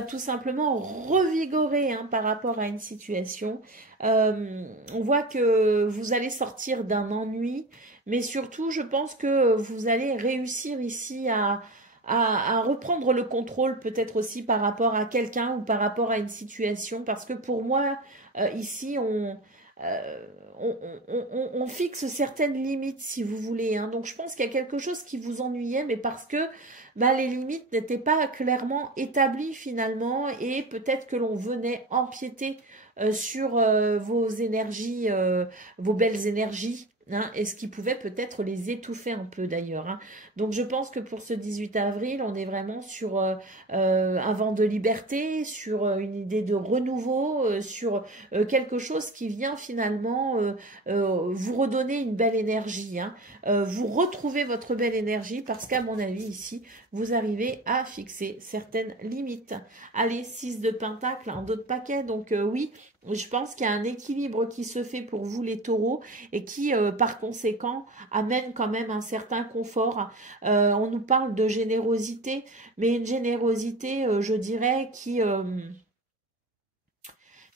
tout simplement revigoré, hein, par rapport à une situation. On voit que vous allez sortir d'un ennui, mais surtout je pense que vous allez réussir ici à reprendre le contrôle, peut-être aussi par rapport à quelqu'un ou par rapport à une situation, parce que pour moi, ici, on fixe certaines limites, si vous voulez, hein. Donc je pense qu'il y a quelque chose qui vous ennuyait, mais parce que les limites n'étaient pas clairement établies finalement, et peut-être que l'on venait empiéter sur vos énergies, vos belles énergies, hein, et ce qui pouvait peut-être les étouffer un peu d'ailleurs, hein. Donc je pense que pour ce 18 avril, on est vraiment sur un vent de liberté, sur une idée de renouveau, sur quelque chose qui vient finalement vous redonner une belle énergie, hein. Vous retrouvez votre belle énergie parce qu'à mon avis ici, vous arrivez à fixer certaines limites. Allez, 6 de pentacle, un d'autres paquets, donc oui, je pense qu'il y a un équilibre qui se fait pour vous les taureaux et qui par conséquent amène quand même un certain confort. On nous parle de générosité, mais une générosité je dirais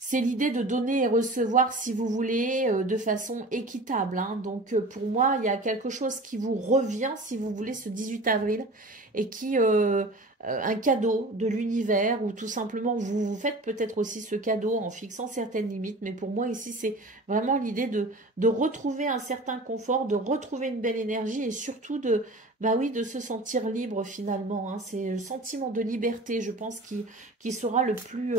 C'est l'idée de donner et recevoir, si vous voulez, de façon équitable, hein. Donc, pour moi, il y a quelque chose qui vous revient, si vous voulez, ce 18 avril, et qui, un cadeau de l'univers, ou tout simplement, vous faites peut-être aussi ce cadeau en fixant certaines limites. Mais pour moi, ici, c'est vraiment l'idée de retrouver un certain confort, de retrouver une belle énergie, et surtout bah oui, de se sentir libre finalement, hein. C'est le sentiment de liberté, je pense, qui sera le plus...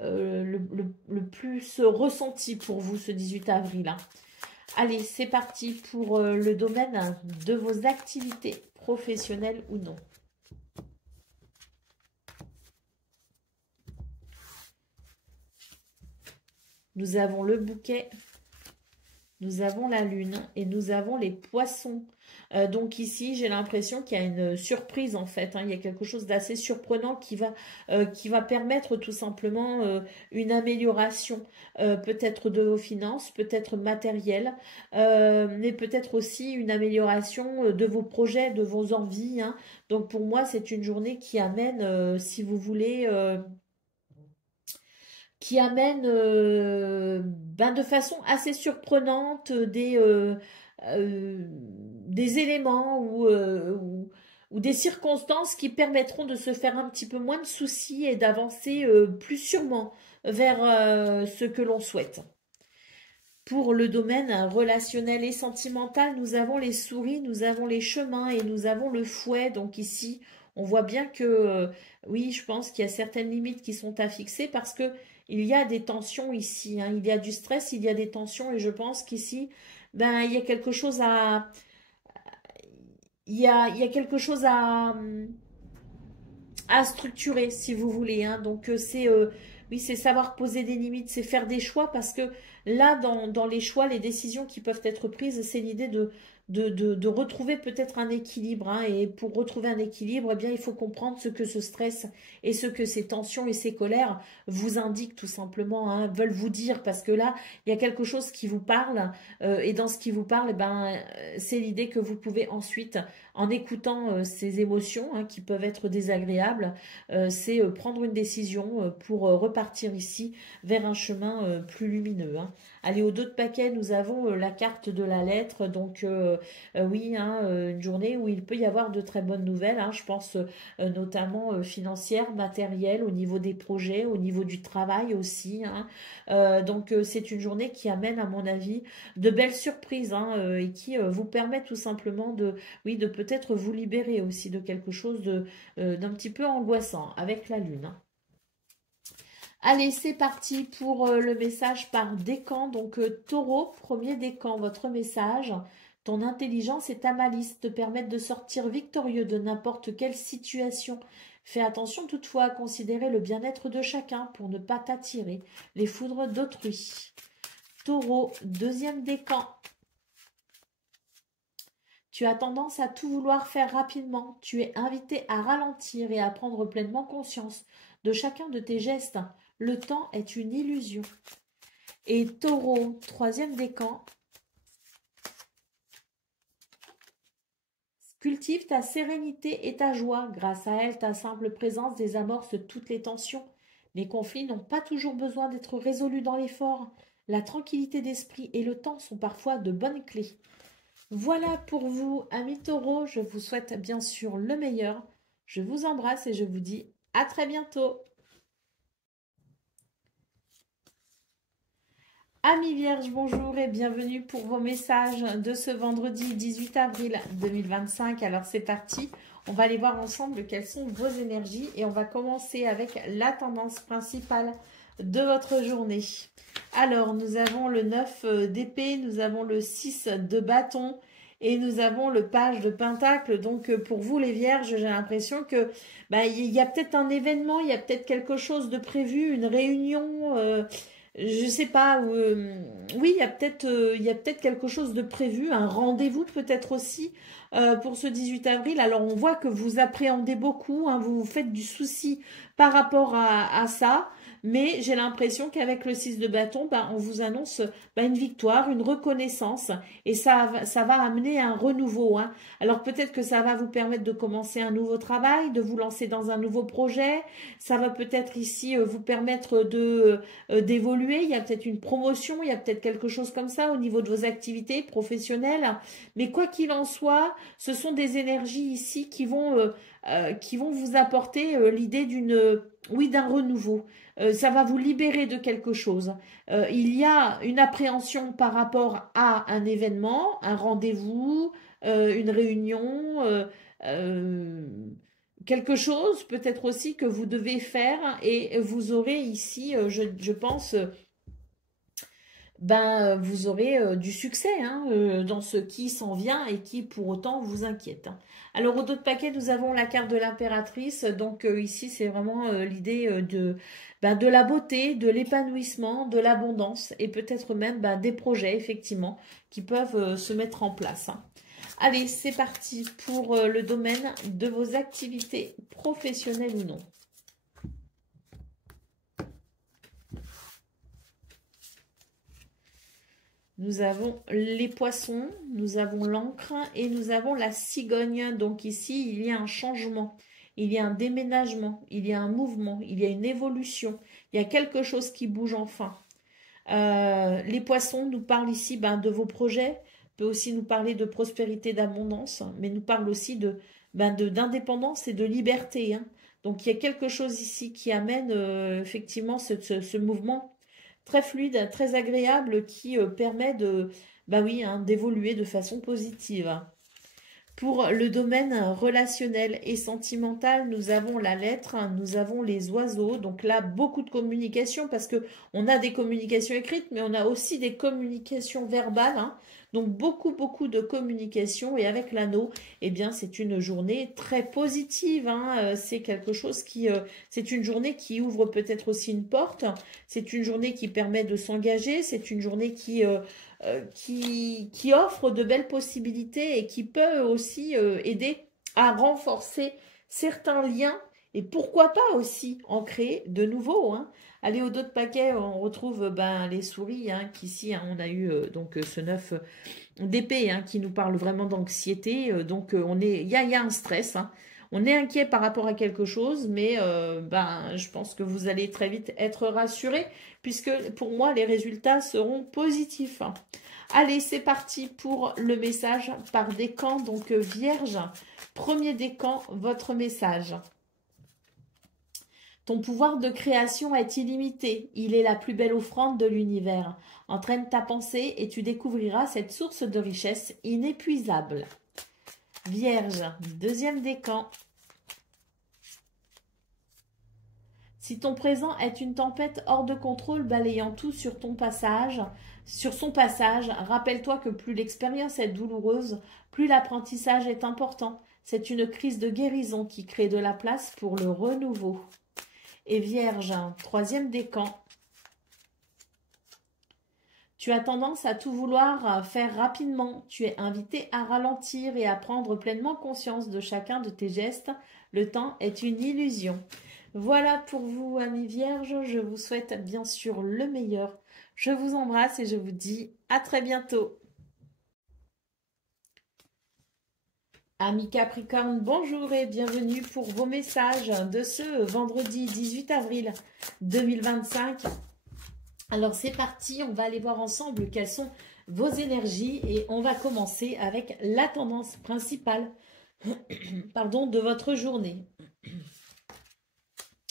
le plus ressenti pour vous ce 18 avril, hein. Allez, c'est parti pour le domaine de vos activités professionnelles ou non. Nous avons le bouquet, nous avons la lune et nous avons les poissons. Donc ici, j'ai l'impression qu'il y a une surprise en fait, hein. Il y a quelque chose d'assez surprenant qui va permettre tout simplement une amélioration, peut-être de vos finances, peut-être matérielle, mais peut-être aussi une amélioration de vos projets, de vos envies, hein. Donc pour moi, c'est une journée qui amène, si vous voulez... qui amène ben de façon assez surprenante des éléments ou des circonstances qui permettront de se faire un petit peu moins de soucis et d'avancer plus sûrement vers ce que l'on souhaite. Pour le domaine relationnel et sentimental, nous avons les souris, nous avons les chemins et nous avons le fouet. Donc ici, on voit bien que, oui, je pense qu'il y a certaines limites qui sont à fixer parce que il y a des tensions ici, hein. Il y a du stress, il y a des tensions et je pense qu'ici, ben, il y a quelque chose à... il y a quelque chose à structurer, si vous voulez, hein. Donc, oui, c'est savoir poser des limites, c'est faire des choix parce que là, dans les choix, les décisions qui peuvent être prises, c'est l'idée de retrouver peut-être un équilibre, hein. Et pour retrouver un équilibre, eh bien, il faut comprendre ce que ce stress et ce que ces tensions et ces colères vous indiquent tout simplement, hein, veulent vous dire. Parce que là, il y a quelque chose qui vous parle et dans ce qui vous parle, eh ben, c'est l'idée que vous pouvez ensuite, en écoutant ces émotions, hein, qui peuvent être désagréables, c'est prendre une décision pour repartir ici vers un chemin plus lumineux, hein. Allez, au dos de paquet, nous avons la carte de la lettre. Donc, oui, hein, une journée où il peut y avoir de très bonnes nouvelles, hein. Je pense notamment financières, matérielles, au niveau des projets, au niveau du travail aussi, hein. Donc, c'est une journée qui amène, à mon avis, de belles surprises, hein, et qui vous permet tout simplement oui, de peut-être vous libérer aussi de quelque chose d'un petit peu angoissant avec la lune, hein. Allez, c'est parti pour le message par décan. Donc, taureau, premier décan, votre message. Ton intelligence et ta malice te permettent de sortir victorieux de n'importe quelle situation. Fais attention toutefois à considérer le bien-être de chacun pour ne pas t'attirer les foudres d'autrui. Taureau, deuxième décan. Tu as tendance à tout vouloir faire rapidement. Tu es invité à ralentir et à prendre pleinement conscience de chacun de tes gestes. Le temps est une illusion. Et Taureau, troisième décan. Cultive ta sérénité et ta joie. Grâce à elle, ta simple présence désamorce toutes les tensions. Les conflits n'ont pas toujours besoin d'être résolus dans l'effort. La tranquillité d'esprit et le temps sont parfois de bonnes clés. Voilà pour vous, amis taureaux. Je vous souhaite bien sûr le meilleur. Je vous embrasse et je vous dis à très bientôt. Amis vierges, bonjour et bienvenue pour vos messages de ce vendredi 18 avril 2025. Alors c'est parti, on va aller voir ensemble quelles sont vos énergies et on va commencer avec la tendance principale de votre journée. Alors nous avons le 9 d'épée, nous avons le 6 de bâton et nous avons le page de pentacle. Donc pour vous les vierges, j'ai l'impression que il y a peut-être un événement, il y a peut-être quelque chose de prévu, une réunion, je sais pas, oui, il y a peut-être quelque chose de prévu, un rendez-vous peut-être aussi pour ce 18 avril. Alors on voit que vous appréhendez beaucoup, hein, vous vous faites du souci par rapport à ça, mais j'ai l'impression qu'avec le 6 de bâton, bah, on vous annonce une victoire, une reconnaissance, et ça va amener un renouveau, hein. Alors peut-être que ça va vous permettre de commencer un nouveau travail, de vous lancer dans un nouveau projet, ça va peut-être ici vous permettre de d'évoluer, il y a peut-être une promotion, il y a peut-être quelque chose comme ça au niveau de vos activités professionnelles, mais quoi qu'il en soit, ce sont des énergies ici qui vont vous apporter l'idée oui, d'un renouveau. Ça va vous libérer de quelque chose. Il y a une appréhension par rapport à un événement, un rendez-vous, une réunion, euh, quelque chose peut-être aussi que vous devez faire et vous aurez ici, je pense, vous aurez du succès hein, dans ce qui s'en vient et qui pour autant vous inquiète, hein. Alors au dos de paquet, nous avons la carte de l'impératrice. Donc ici, c'est vraiment l'idée de la beauté, de l'épanouissement, de l'abondance et peut-être même des projets, effectivement, qui peuvent se mettre en place, hein. Allez, c'est parti pour le domaine de vos activités professionnelles ou non. Nous avons les poissons, nous avons l'encre et nous avons la cigogne. Donc ici, il y a un changement, il y a un déménagement, il y a un mouvement, il y a une évolution, il y a quelque chose qui bouge enfin. Les poissons nous parlent ici de vos projets, peut aussi nous parler de prospérité, d'abondance, mais nous parle aussi d'indépendance et de liberté, hein. Donc il y a quelque chose ici qui amène effectivement ce mouvement très fluide, très agréable qui permet oui, hein, d'évoluer de façon positive. Pour le domaine relationnel et sentimental, nous avons la lettre, nous avons les oiseaux. Donc là, beaucoup de communication parce que on a des communications écrites, mais on a aussi des communications verbales, hein. Donc beaucoup de communication. Et avec l'anneau, eh bien, c'est une journée très positive, hein. C'est quelque chose c'est une journée qui ouvre peut-être aussi une porte. C'est une journée qui permet de s'engager. C'est une journée qui offre de belles possibilités et qui peut aussi aider à renforcer certains liens et pourquoi pas aussi en créer de nouveaux, hein. Allez, au dos de paquet, on retrouve les souris, hein, qu'ici hein, on a eu ce 9 d'épée hein, qui nous parle vraiment d'anxiété. Il y a un stress, hein. On est inquiet par rapport à quelque chose, mais je pense que vous allez très vite être rassurés, puisque pour moi, les résultats seront positifs. Allez, c'est parti pour le message par décan. Donc, Vierge, premier décan, votre message. Ton pouvoir de création est illimité. Il est la plus belle offrande de l'univers. Entraîne ta pensée et tu découvriras cette source de richesse inépuisable. Vierge, deuxième décan. Si ton présent est une tempête hors de contrôle balayant tout sur son passage, rappelle-toi que plus l'expérience est douloureuse, plus l'apprentissage est important. C'est une crise de guérison qui crée de la place pour le renouveau. Et Vierge, troisième décan. Tu as tendance à tout vouloir faire rapidement. Tu es invité à ralentir et à prendre pleinement conscience de chacun de tes gestes. Le temps est une illusion. Voilà pour vous, amis vierges. Je vous souhaite bien sûr le meilleur. Je vous embrasse et je vous dis à très bientôt. Amis Capricorne, bonjour et bienvenue pour vos messages de ce vendredi 18 avril 2025. Alors c'est parti, on va aller voir ensemble quelles sont vos énergies et on va commencer avec la tendance principale de votre journée.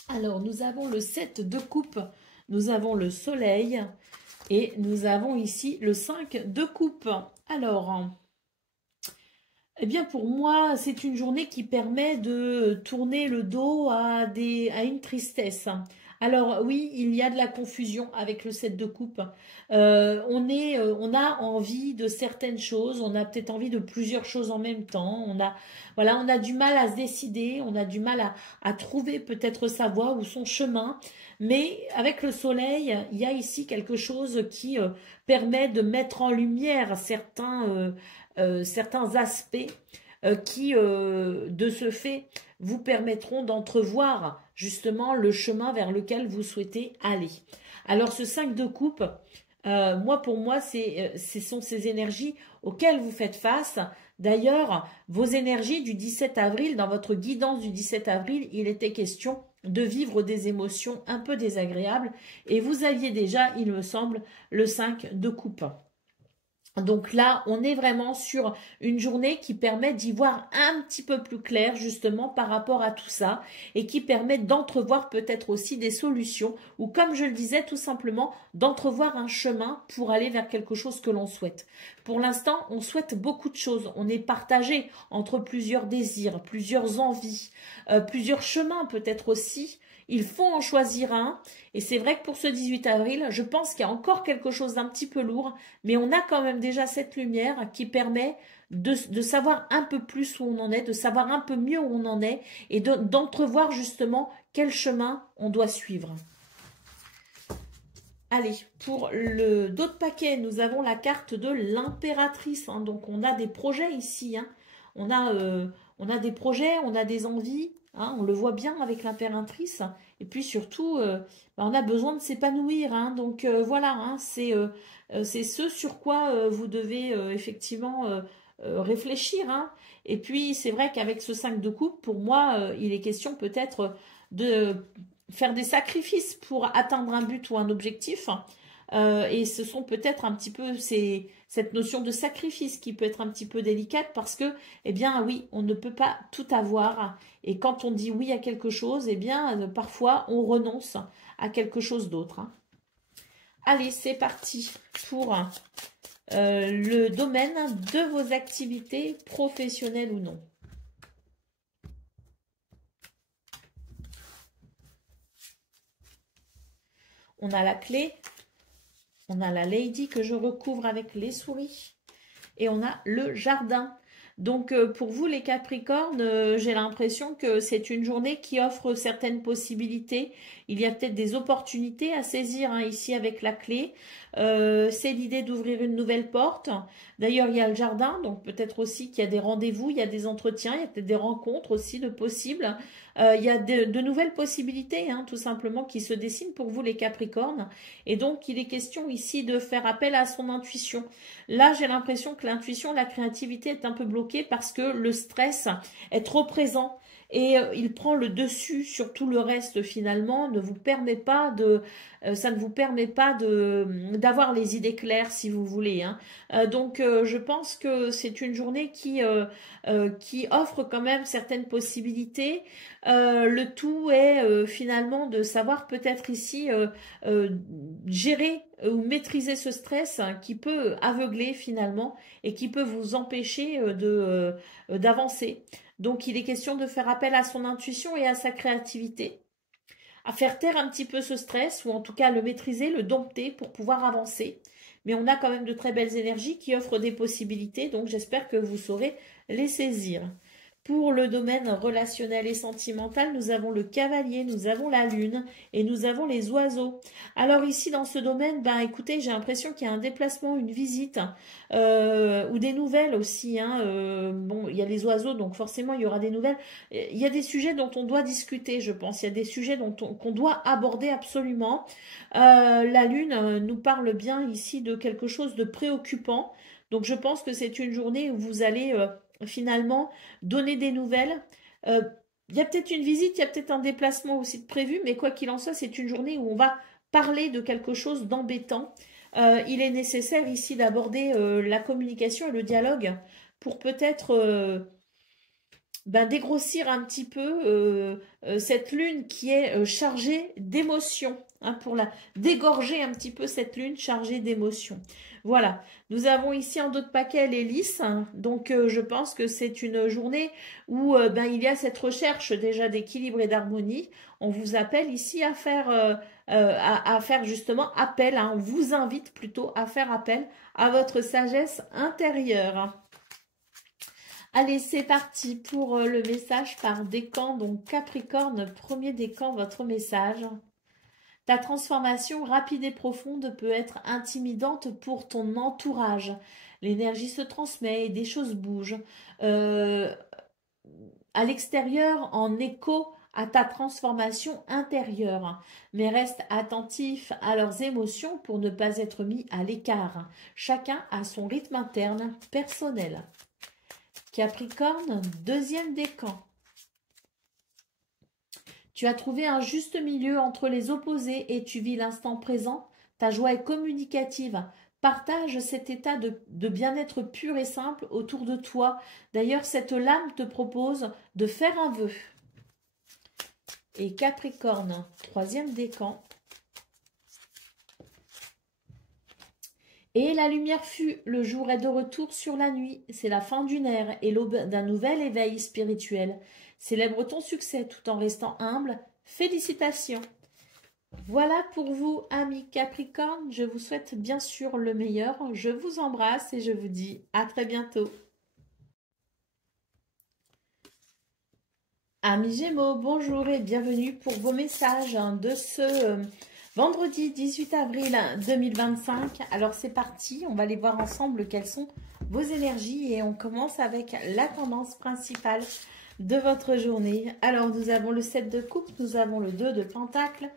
Alors nous avons le 7 de coupe, nous avons le soleil et nous avons ici le 5 de coupe. Alors, eh bien pour moi c'est une journée qui permet de tourner le dos à une tristesse. Alors oui, il y a de la confusion avec le 7 de coupe. On a envie de certaines choses, on a peut-être envie de plusieurs choses en même temps. On a du mal à se décider, on a du mal à trouver peut-être sa voie ou son chemin. Mais avec le soleil, il y a ici quelque chose qui permet de mettre en lumière certains aspects qui, de ce fait, vous permettront d'entrevoir justement le chemin vers lequel vous souhaitez aller. Alors ce 5 de coupe, pour moi, ce sont ces énergies auxquelles vous faites face. D'ailleurs, vos énergies du 17 avril, dans votre guidance du 17 avril, il était question de vivre des émotions un peu désagréables. Et vous aviez déjà, il me semble, le 5 de coupe. Donc là, on est vraiment sur une journée qui permet d'y voir un petit peu plus clair justement par rapport à tout ça et qui permet d'entrevoir peut-être aussi des solutions ou comme je le disais tout simplement d'entrevoir un chemin pour aller vers quelque chose que l'on souhaite. Pour l'instant, on souhaite beaucoup de choses. On est partagé entre plusieurs désirs, plusieurs envies, plusieurs chemins peut-être aussi. Il faut en choisir un. Et c'est vrai que pour ce 18 avril, je pense qu'il y a encore quelque chose d'un petit peu lourd, mais on a quand même déjà cette lumière qui permet de savoir un peu plus où on en est, de savoir un peu mieux où on en est et d'entrevoir justement quel chemin on doit suivre. Allez, pour d'autres paquets, nous avons la carte de l'impératrice. Hein. Donc, on a des projets ici. Hein. On a des projets, on a des envies. Hein, on le voit bien avec l'impératrice. Et puis surtout, on a besoin de s'épanouir. Hein, donc voilà, hein, c'est ce sur quoi vous devez effectivement réfléchir. Hein. Et puis c'est vrai qu'avec ce 5 de coupe, pour moi, il est question peut-être de faire des sacrifices pour atteindre un but ou un objectif. Et ce sont peut-être un petit peu cette notion de sacrifice qui peut être un petit peu délicate parce que, eh bien oui, on ne peut pas tout avoir. Et quand on dit oui à quelque chose, eh bien parfois on renonce à quelque chose d'autre. Hein. Allez, c'est parti pour le domaine de vos activités professionnelles ou non. On a la clé, on a la lady que je recouvre avec les souris et on a le jardin. Donc pour vous les Capricornes, j'ai l'impression que c'est une journée qui offre certaines possibilités. Il y a peut-être des opportunités à saisir hein, ici avec la clé. C'est l'idée d'ouvrir une nouvelle porte. D'ailleurs, il y a le jardin, donc peut-être aussi qu'il y a des rendez-vous, il y a des entretiens, il y a peut-être des rencontres aussi de possibles. Il y a de nouvelles possibilités, hein, tout simplement, qui se dessinent pour vous les Capricornes. Et donc, il est question ici de faire appel à son intuition. Là, j'ai l'impression que l'intuition, la créativité est un peu bloquée parce que le stress est trop présent. Et il prend le dessus sur tout le reste finalement, ne vous permet pas ça ne vous permet pas d'avoir les idées claires si vous voulez. Hein. Donc je pense que c'est une journée qui offre quand même certaines possibilités. Le tout est finalement de savoir peut-être ici gérer ou maîtriser ce stress hein, qui peut aveugler finalement et qui peut vous empêcher d'avancer. Donc, il est question de faire appel à son intuition et à sa créativité, à faire taire un petit peu ce stress, ou en tout cas le maîtriser, le dompter pour pouvoir avancer. Mais on a quand même de très belles énergies qui offrent des possibilités, donc j'espère que vous saurez les saisir. Pour le domaine relationnel et sentimental, nous avons le cavalier, nous avons la lune et nous avons les oiseaux. Alors ici, dans ce domaine, écoutez, j'ai l'impression qu'il y a un déplacement, une visite ou des nouvelles aussi. Hein. Bon, il y a les oiseaux, donc forcément, il y aura des nouvelles. Il y a des sujets dont on doit discuter, je pense. Il y a des sujets qu'on doit aborder absolument. La lune nous parle bien ici de quelque chose de préoccupant. Donc, je pense que c'est une journée où vous allez... finalement donner des nouvelles. Il y a peut-être une visite, il y a peut-être un déplacement aussi de prévu, mais quoi qu'il en soit, c'est une journée où on va parler de quelque chose d'embêtant. Il est nécessaire ici d'aborder la communication et le dialogue pour peut-être dégrossir un petit peu cette lune qui est chargée d'émotions, hein, pour la dégorger un petit peu cette lune chargée d'émotions. Voilà, nous avons ici en d'autres paquets les lys, hein, donc je pense que c'est une journée où il y a cette recherche déjà d'équilibre et d'harmonie. On vous appelle ici à faire, à faire justement appel, hein, on vous invite plutôt à faire appel à votre sagesse intérieure. Allez, c'est parti pour le message par décan. Donc, Capricorne, premier décan, votre message. Ta transformation rapide et profonde peut être intimidante pour ton entourage. L'énergie se transmet et des choses bougent. À l'extérieur, en écho à ta transformation intérieure. Mais reste attentif à leurs émotions pour ne pas être mis à l'écart. Chacun a son rythme interne personnel. Capricorne, deuxième décan. Tu as trouvé un juste milieu entre les opposés et tu vis l'instant présent. Ta joie est communicative. Partage cet état de bien-être pur et simple autour de toi. D'ailleurs, cette lame te propose de faire un vœu. Et Capricorne, troisième décan. Et la lumière fut, le jour est de retour sur la nuit, c'est la fin d'une ère et l'aube d'un nouvel éveil spirituel. Célèbre ton succès tout en restant humble. Félicitations. Voilà pour vous, amis Capricorne. Je vous souhaite bien sûr le meilleur. Je vous embrasse et je vous dis à très bientôt. Amis Gémeaux, bonjour et bienvenue pour vos messages de ce vendredi 18 avril 2025. Alors c'est parti, on va aller voir ensemble quelles sont vos énergies et on commence avec la tendance principale de votre journée. Alors nous avons le 7 de coupe, nous avons le 2 de pentacle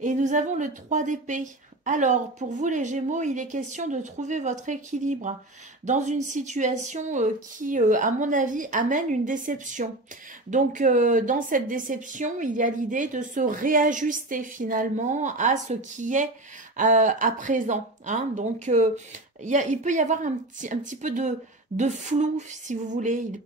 et nous avons le 3 d'épée. Alors pour vous les Gémeaux, il est question de trouver votre équilibre dans une situation qui, à mon avis, amène une déception. Donc dans cette déception, il y a l'idée de se réajuster finalement à ce qui est à présent. Hein. Donc il peut y avoir un petit peu de flou, si vous voulez,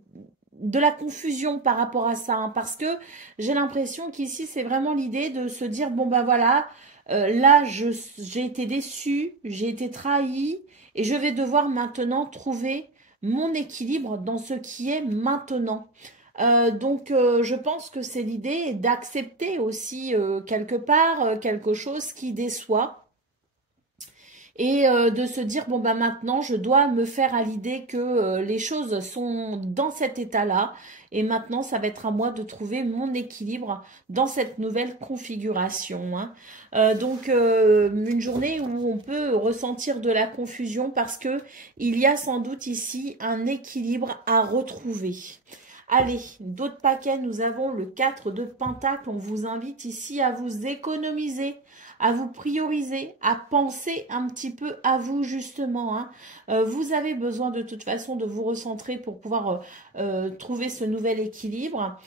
de la confusion par rapport à ça, hein, parce que j'ai l'impression qu'ici c'est vraiment l'idée de se dire bon ben voilà, là j'ai été déçue, j'ai été trahie et je vais devoir maintenant trouver mon équilibre dans ce qui est maintenant. Donc je pense que c'est l'idée d'accepter aussi quelque part quelque chose qui déçoit. Et de se dire, bon, bah maintenant, je dois me faire à l'idée que les choses sont dans cet état-là. Et maintenant, ça va être à moi de trouver mon équilibre dans cette nouvelle configuration. Hein. Donc, une journée où on peut ressentir de la confusion parce que il y a sans doute ici un équilibre à retrouver. Allez, d'autres paquets, nous avons le 4 de pentacle. On vous invite ici à vous économiser, à vous prioriser, à penser un petit peu à vous justement. Hein. Vous avez besoin de toute façon de vous recentrer pour pouvoir trouver ce nouvel équilibre.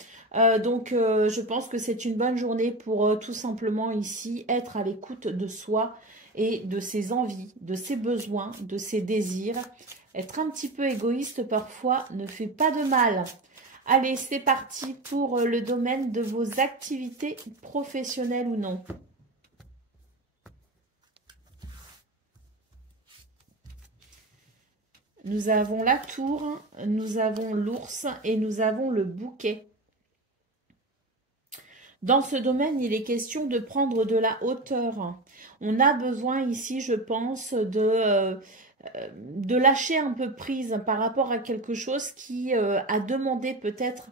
Donc je pense que c'est une bonne journée pour tout simplement ici être à l'écoute de soi et de ses envies, de ses besoins, de ses désirs. Être un petit peu égoïste parfois ne fait pas de mal. Allez, c'est parti pour le domaine de vos activités professionnelles ou non. Nous avons la tour, nous avons l'ours et nous avons le bouquet. Dans ce domaine, il est question de prendre de la hauteur. On a besoin ici, je pense, de lâcher un peu prise par rapport à quelque chose qui a demandé peut-être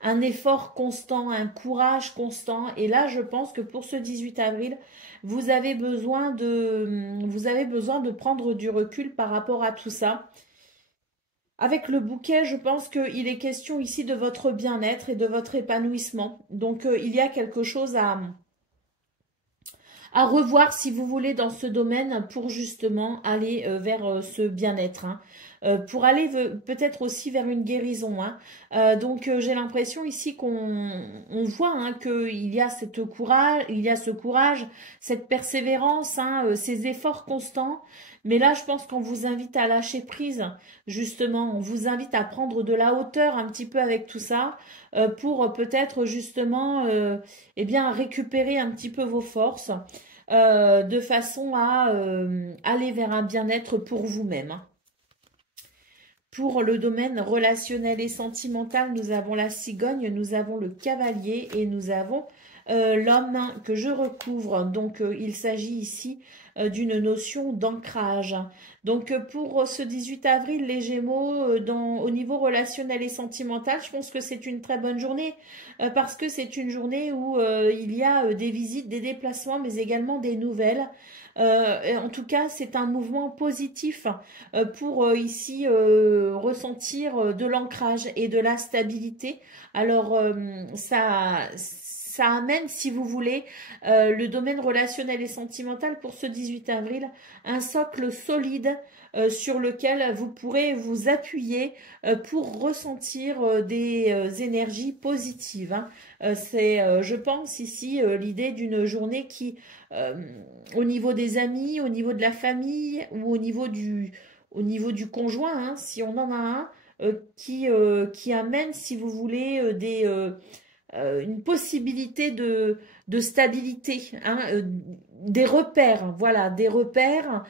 un effort constant, un courage constant. Et là, je pense que pour ce 18 avril, vous avez besoin de prendre du recul par rapport à tout ça. Avec le bouquet, je pense qu'il est question ici de votre bien-être et de votre épanouissement. Donc, il y a quelque chose à revoir si vous voulez dans ce domaine pour justement aller vers ce bien-être. Hein. Pour aller peut-être aussi vers une guérison. Hein. Donc j'ai l'impression ici qu'on voit hein, qu'il y a ce courage, cette persévérance, hein, ces efforts constants. Mais là, je pense qu'on vous invite à lâcher prise, justement. On vous invite à prendre de la hauteur un petit peu avec tout ça pour peut-être justement eh bien, récupérer un petit peu vos forces de façon à aller vers un bien-être pour vous-même. Hein. Pour le domaine relationnel et sentimental, nous avons la cigogne, nous avons le cavalier et nous avons l'homme que je recouvre. Donc, il s'agit ici d'une notion d'ancrage. Donc, pour ce 18 avril, les Gémeaux, au niveau relationnel et sentimental, je pense que c'est une très bonne journée parce que c'est une journée où il y a des visites, des déplacements, mais également des nouvelles. En tout cas, c'est un mouvement positif pour ici ressentir de l'ancrage et de la stabilité. Alors, ça amène, si vous voulez, le domaine relationnel et sentimental pour ce 18 avril, un socle solide sur lequel vous pourrez vous appuyer pour ressentir des énergies positives. Hein. C'est, je pense ici, l'idée d'une journée qui, au niveau des amis, au niveau de la famille ou au niveau du conjoint, hein, si on en a un, qui amène, si vous voulez, une possibilité de stabilité, hein, des repères, voilà, des repères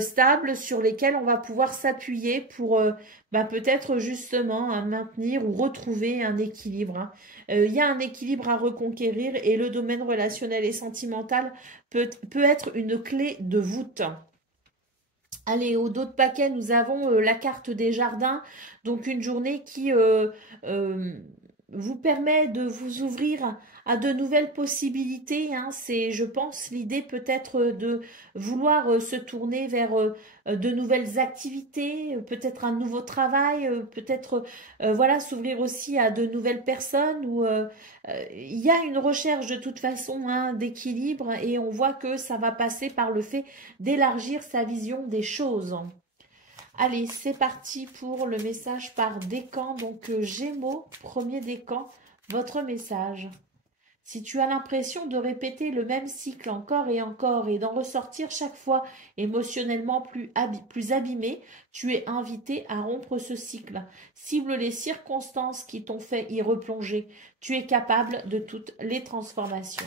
stables sur lesquels on va pouvoir s'appuyer pour peut-être justement hein, maintenir ou retrouver un équilibre. Hein. Il y a un équilibre à reconquérir et le domaine relationnel et sentimental peut être une clé de voûte. Allez, au dos de paquet, nous avons la carte des jardins, donc une journée qui euh, vous permet de vous ouvrir à de nouvelles possibilités. Hein. C'est, je pense, l'idée peut-être de vouloir se tourner vers de nouvelles activités, peut-être un nouveau travail, peut-être voilà, s'ouvrir aussi à de nouvelles personnes. Ou il y a une recherche de toute façon hein, d'équilibre et on voit que ça va passer par le fait d'élargir sa vision des choses. Allez, c'est parti pour le message par décan. Donc, Gémeaux, premier décan, votre message. Si tu as l'impression de répéter le même cycle encore et d'en ressortir chaque fois émotionnellement plus abîmé, tu es invité à rompre ce cycle. Cible les circonstances qui t'ont fait y replonger. Tu es capable de toutes les transformations.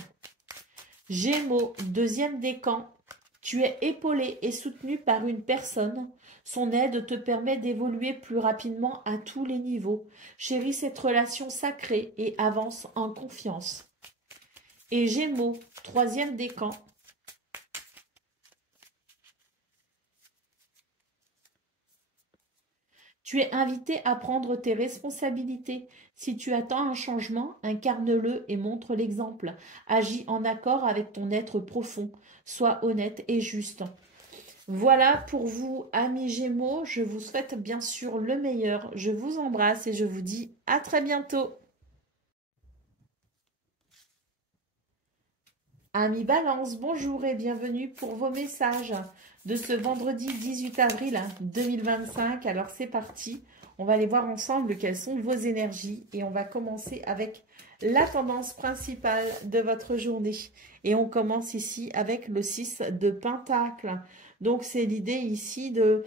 Gémeaux, deuxième décan. Tu es épaulé et soutenu par une personne. Son aide te permet d'évoluer plus rapidement à tous les niveaux. Chéris cette relation sacrée et avance en confiance. Et Gémeaux, troisième décan. Tu es invité à prendre tes responsabilités. Si tu attends un changement, incarne-le et montre l'exemple. Agis en accord avec ton être profond. Sois honnête et juste. Voilà pour vous, amis Gémeaux. Je vous souhaite bien sûr le meilleur. Je vous embrasse et je vous dis à très bientôt. Amis Balance, bonjour et bienvenue pour vos messages de ce vendredi 18 avril 2025. Alors c'est parti, on va aller voir ensemble quelles sont vos énergies et on va commencer avec la tendance principale de votre journée. Et on commence ici avec le 6 de Pentacle. Donc c'est l'idée ici de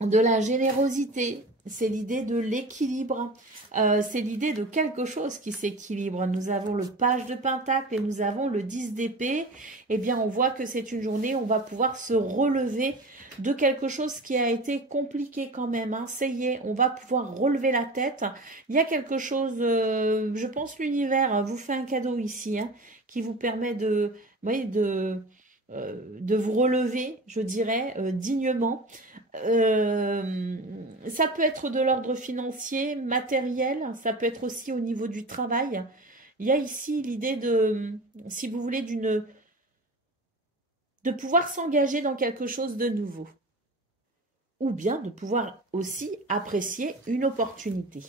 la générosité, c'est l'idée de l'équilibre, c'est l'idée de quelque chose qui s'équilibre. Nous avons le page de Pentacle et nous avons le 10 d'épée. Eh bien, on voit que c'est une journée où on va pouvoir se relever de quelque chose qui a été compliqué quand même. Hein. Ça y est, on va pouvoir relever la tête. Il y a quelque chose, je pense l'univers vous fait un cadeau ici, hein, qui vous permet de, vous voyez, de vous relever, je dirais, dignement. Ça peut être de l'ordre financier, matériel, ça peut être aussi au niveau du travail. Il y a ici l'idée de, si vous voulez, de pouvoir s'engager dans quelque chose de nouveau. Ou bien de pouvoir aussi apprécier une opportunité.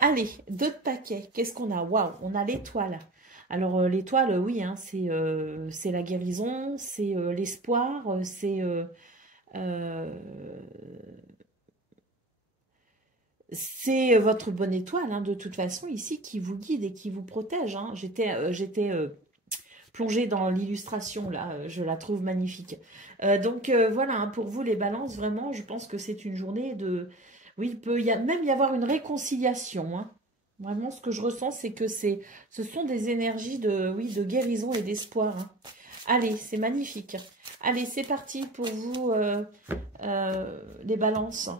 Allez, d'autres paquets. Qu'est-ce qu'on a? Waouh, on a l'étoile. Alors l'étoile, oui, hein, c'est la guérison, c'est l'espoir, c'est votre bonne étoile, hein, de toute façon, ici, qui vous guide et qui vous protège. Hein. J'étais plongée dans l'illustration, là, je la trouve magnifique. Donc, voilà, hein, pour vous, les balances, vraiment, je pense que c'est une journée de... Oui, il peut même y avoir une réconciliation. Hein. Vraiment, ce que je ressens, c'est que ce sont des énergies de, oui, de guérison et d'espoir. Hein. Allez, c'est magnifique. Allez, c'est parti pour vous, les balances,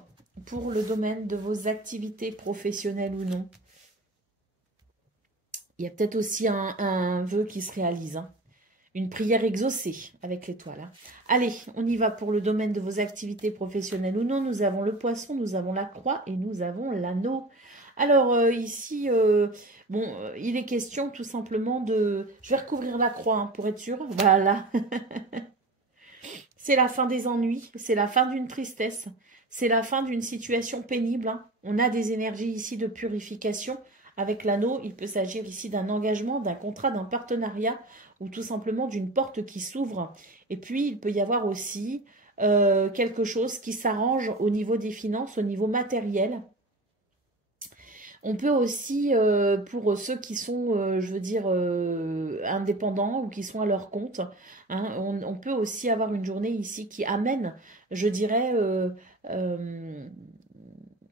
pour le domaine de vos activités professionnelles ou non. Il y a peut-être aussi un vœu qui se réalise, hein. Une prière exaucée avec l'étoile. Hein. Allez, on y va pour le domaine de vos activités professionnelles ou non. Nous avons le poisson, nous avons la croix et nous avons l'anneau. Alors ici, bon, il est question tout simplement de... Je vais recouvrir la croix hein, pour être sûre. Voilà. C'est la fin des ennuis, c'est la fin d'une tristesse, c'est la fin d'une situation pénible. Hein. On a des énergies ici de purification avec l'anneau, il peut s'agir ici d'un engagement, d'un contrat, d'un partenariat ou tout simplement d'une porte qui s'ouvre. Et puis, il peut y avoir aussi quelque chose qui s'arrange au niveau des finances, au niveau matériel. On peut aussi, pour ceux qui sont, je veux dire, indépendants ou qui sont à leur compte, hein, on peut aussi avoir une journée ici qui amène, je dirais, euh,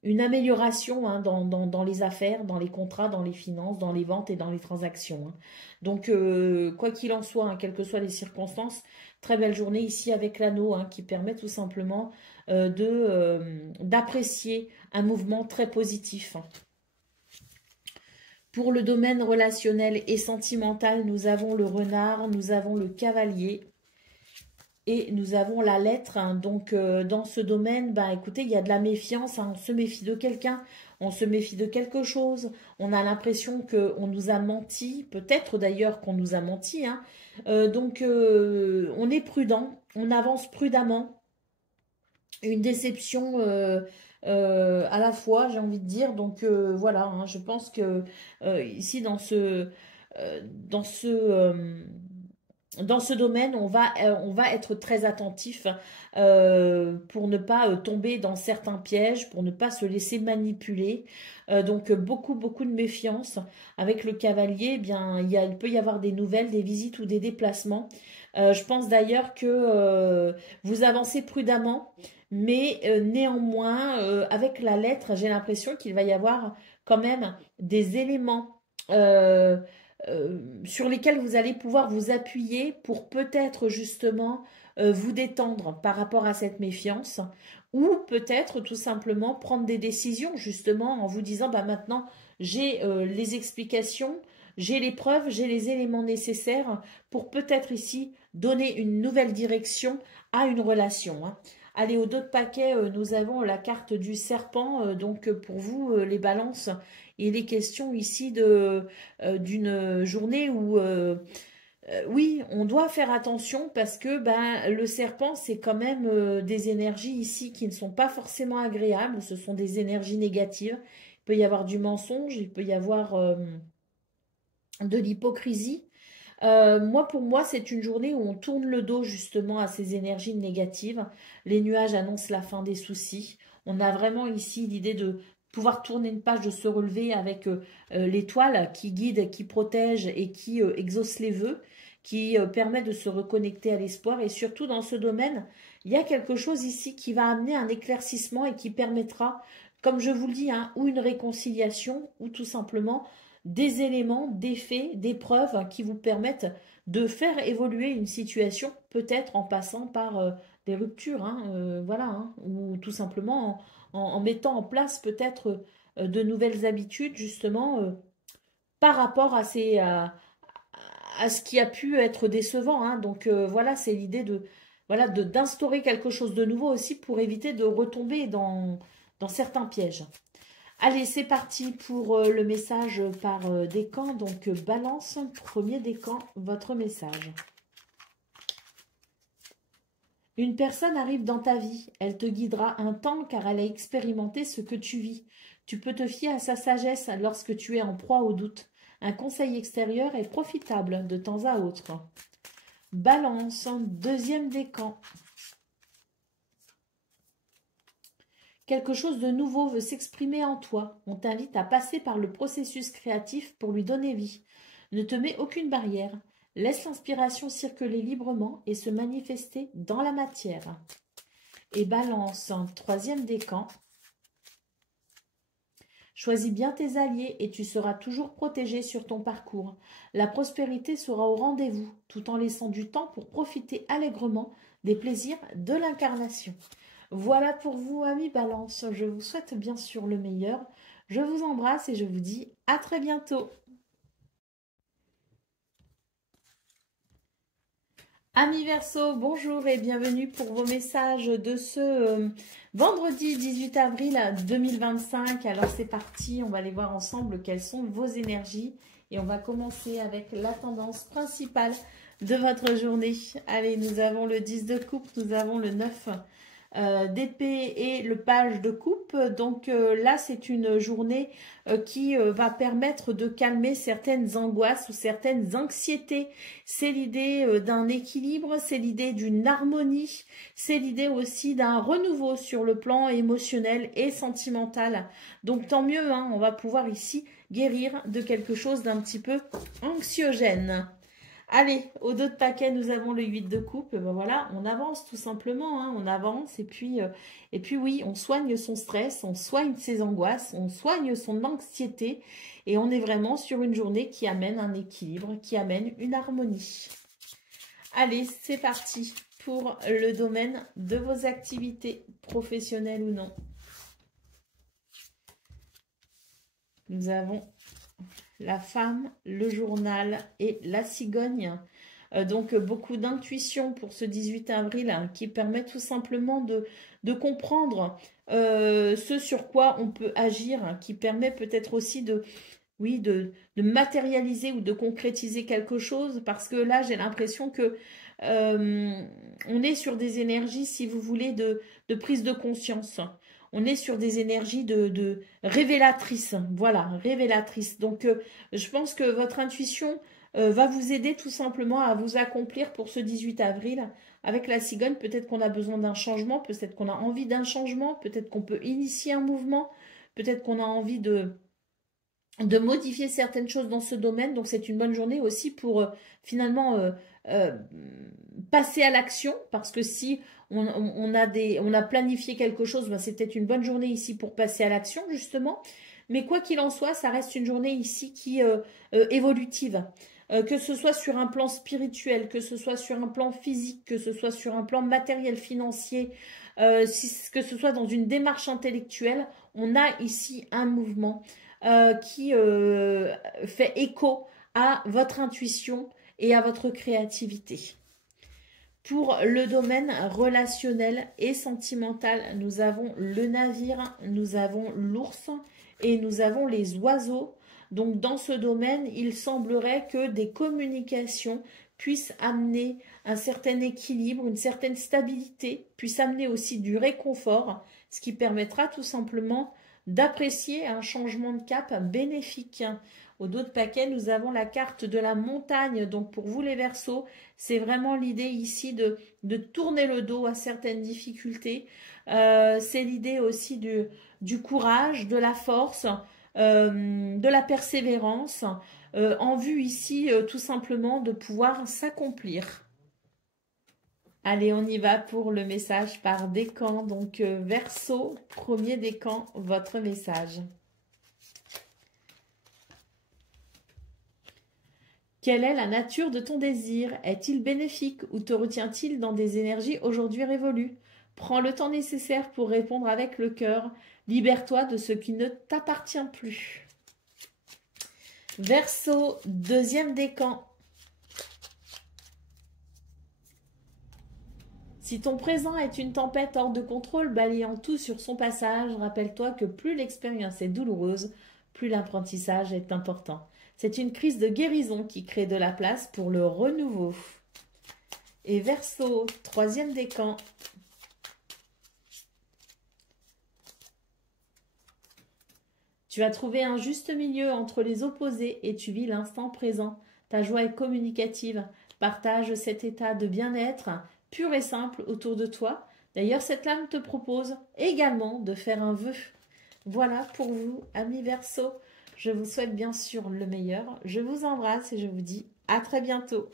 une amélioration hein, dans les affaires, dans les contrats, dans les finances, dans les ventes et dans les transactions. Hein. Donc, quoi qu'il en soit, hein, quelles que soient les circonstances, très belle journée ici avec l'anneau hein, qui permet tout simplement d'apprécier un mouvement très positif. Pour le domaine relationnel et sentimental, nous avons le renard, nous avons le cavalier et nous avons la lettre. Hein. Donc, dans ce domaine, bah, écoutez, il y a de la méfiance. Hein. On se méfie de quelqu'un, on se méfie de quelque chose. On a l'impression qu'on nous a menti, peut-être d'ailleurs qu'on nous a menti. Hein. Donc, on est prudent, on avance prudemment. Une déception à la fois, j'ai envie de dire. Donc voilà, hein, je pense que ici euh, dans ce, euh, dans ce domaine, on va être très attentif pour ne pas tomber dans certains pièges, pour ne pas se laisser manipuler. Donc beaucoup de méfiance. Avec le cavalier, eh bien, il peut y avoir des nouvelles, des visites ou des déplacements. Je pense d'ailleurs que vous avancez prudemment, mais néanmoins, avec la lettre, j'ai l'impression qu'il va y avoir quand même des éléments sur lesquels vous allez pouvoir vous appuyer pour peut-être justement vous détendre par rapport à cette méfiance ou peut-être tout simplement prendre des décisions justement en vous disant bah maintenant j'ai les explications, j'ai les preuves, j'ai les éléments nécessaires pour peut-être ici donner une nouvelle direction à une relation. Hein. Allez, au dos de paquet, nous avons la carte du serpent. Donc, pour vous, les balances, il est question ici d'une journée où, oui, on doit faire attention parce que ben, le serpent, c'est quand même des énergies ici qui ne sont pas forcément agréables. Ce sont des énergies négatives. Il peut y avoir du mensonge, il peut y avoir de l'hypocrisie. Pour moi, c'est une journée où on tourne le dos justement à ces énergies négatives. Les nuages annoncent la fin des soucis. On a vraiment ici l'idée de pouvoir tourner une page, de se relever avec l'étoile qui guide, qui protège et qui exauce les vœux, qui permet de se reconnecter à l'espoir. Et surtout dans ce domaine, il y a quelque chose ici qui va amener un éclaircissement et qui permettra, comme je vous le dis, hein, ou une réconciliation, ou tout simplement des éléments, des faits, des preuves qui vous permettent de faire évoluer une situation, peut-être en passant par des ruptures, hein, voilà, hein, ou tout simplement en mettant en place peut-être de nouvelles habitudes, justement, par rapport à ce qui a pu être décevant. Hein. Donc voilà, c'est l'idée voilà, d'instaurer quelque chose de nouveau aussi pour éviter de retomber dans certains pièges. Allez, c'est parti pour le message par décan. Donc, balance, premier décan, votre message. Une personne arrive dans ta vie. Elle te guidera un temps car elle a expérimenté ce que tu vis. Tu peux te fier à sa sagesse lorsque tu es en proie au doute. Un conseil extérieur est profitable de temps à autre. Balance, deuxième décan. Quelque chose de nouveau veut s'exprimer en toi. On t'invite à passer par le processus créatif pour lui donner vie. Ne te mets aucune barrière. Laisse l'inspiration circuler librement et se manifester dans la matière. Et balance, troisième décan. Choisis bien tes alliés et tu seras toujours protégé sur ton parcours. La prospérité sera au rendez-vous, tout en laissant du temps pour profiter allègrement des plaisirs de l'incarnation. Voilà pour vous, amis Balance. Je vous souhaite bien sûr le meilleur. Je vous embrasse et je vous dis à très bientôt. Amis Verseau, bonjour et bienvenue pour vos messages de ce vendredi 18 avril 2025. Alors c'est parti, on va aller voir ensemble quelles sont vos énergies. Et on va commencer avec la tendance principale de votre journée. Allez, nous avons le 10 de coupe, nous avons le 9 d'épée et le page de coupe. Donc là, c'est une journée qui va permettre de calmer certaines angoisses ou certaines anxiétés. C'est l'idée d'un équilibre, c'est l'idée d'une harmonie, c'est l'idée aussi d'un renouveau sur le plan émotionnel et sentimental. Donc tant mieux, hein, on va pouvoir ici guérir de quelque chose d'un petit peu anxiogène. Allez, au dos de paquet, nous avons le 8 de coupe. Ben voilà, on avance tout simplement, hein, on avance. Et puis oui, on soigne son stress, on soigne ses angoisses, on soigne son anxiété. Et on est vraiment sur une journée qui amène un équilibre, qui amène une harmonie. Allez, c'est parti pour le domaine de vos activités professionnelles ou non. Nous avons la femme, le journal et la cigogne. Donc beaucoup d'intuition pour ce 18 avril hein, qui permet tout simplement de comprendre ce sur quoi on peut agir, hein, qui permet peut-être aussi de matérialiser ou de concrétiser quelque chose, parce que là j'ai l'impression que on est sur des énergies, si vous voulez, de prise de conscience. On est sur des énergies de révélatrices, voilà, révélatrices. Donc, je pense que votre intuition va vous aider tout simplement à vous accomplir pour ce 18 avril. Avec la cigogne, peut-être qu'on a besoin d'un changement, peut-être qu'on a envie d'un changement, peut-être qu'on peut initier un mouvement, peut-être qu'on a envie de modifier certaines choses dans ce domaine. Donc, c'est une bonne journée aussi pour finalement passer à l'action, parce que si on a planifié quelque chose, ben, c'est peut-être une bonne journée ici pour passer à l'action, justement. Mais quoi qu'il en soit, ça reste une journée ici qui évolutive. Que ce soit sur un plan spirituel, que ce soit sur un plan physique, que ce soit sur un plan matériel, financier, que ce soit dans une démarche intellectuelle, on a ici un mouvement qui fait écho à votre intuition et à votre créativité. Pour le domaine relationnel et sentimental, nous avons le navire, nous avons l'ours et nous avons les oiseaux. Donc dans ce domaine, il semblerait que des communications puissent amener un certain équilibre, une certaine stabilité, puissent amener aussi du réconfort, ce qui permettra tout simplement d'apprécier un changement de cap bénéfique. Au dos de paquet, nous avons la carte de la montagne. Donc pour vous les Verseaux, c'est vraiment l'idée ici de tourner le dos à certaines difficultés. C'est l'idée aussi du courage, de la force, de la persévérance, en vue ici tout simplement de pouvoir s'accomplir. Allez, on y va pour le message par décan. Donc Verseau, premier décan, votre message. Quelle est la nature de ton désir? Est-il bénéfique ou te retient-il dans des énergies aujourd'hui révolues? Prends le temps nécessaire pour répondre avec le cœur. Libère-toi de ce qui ne t'appartient plus. Verseau, deuxième décan. Si ton présent est une tempête hors de contrôle, balayant tout sur son passage, rappelle-toi que plus l'expérience est douloureuse, plus l'apprentissage est important. C'est une crise de guérison qui crée de la place pour le renouveau. Et Verseau, troisième décan. Tu as trouvé un juste milieu entre les opposés et tu vis l'instant présent. Ta joie est communicative. Partage cet état de bien-être pur et simple autour de toi. D'ailleurs, cette lame te propose également de faire un vœu. Voilà pour vous, amis Verseaux. Je vous souhaite bien sûr le meilleur. Je vous embrasse et je vous dis à très bientôt.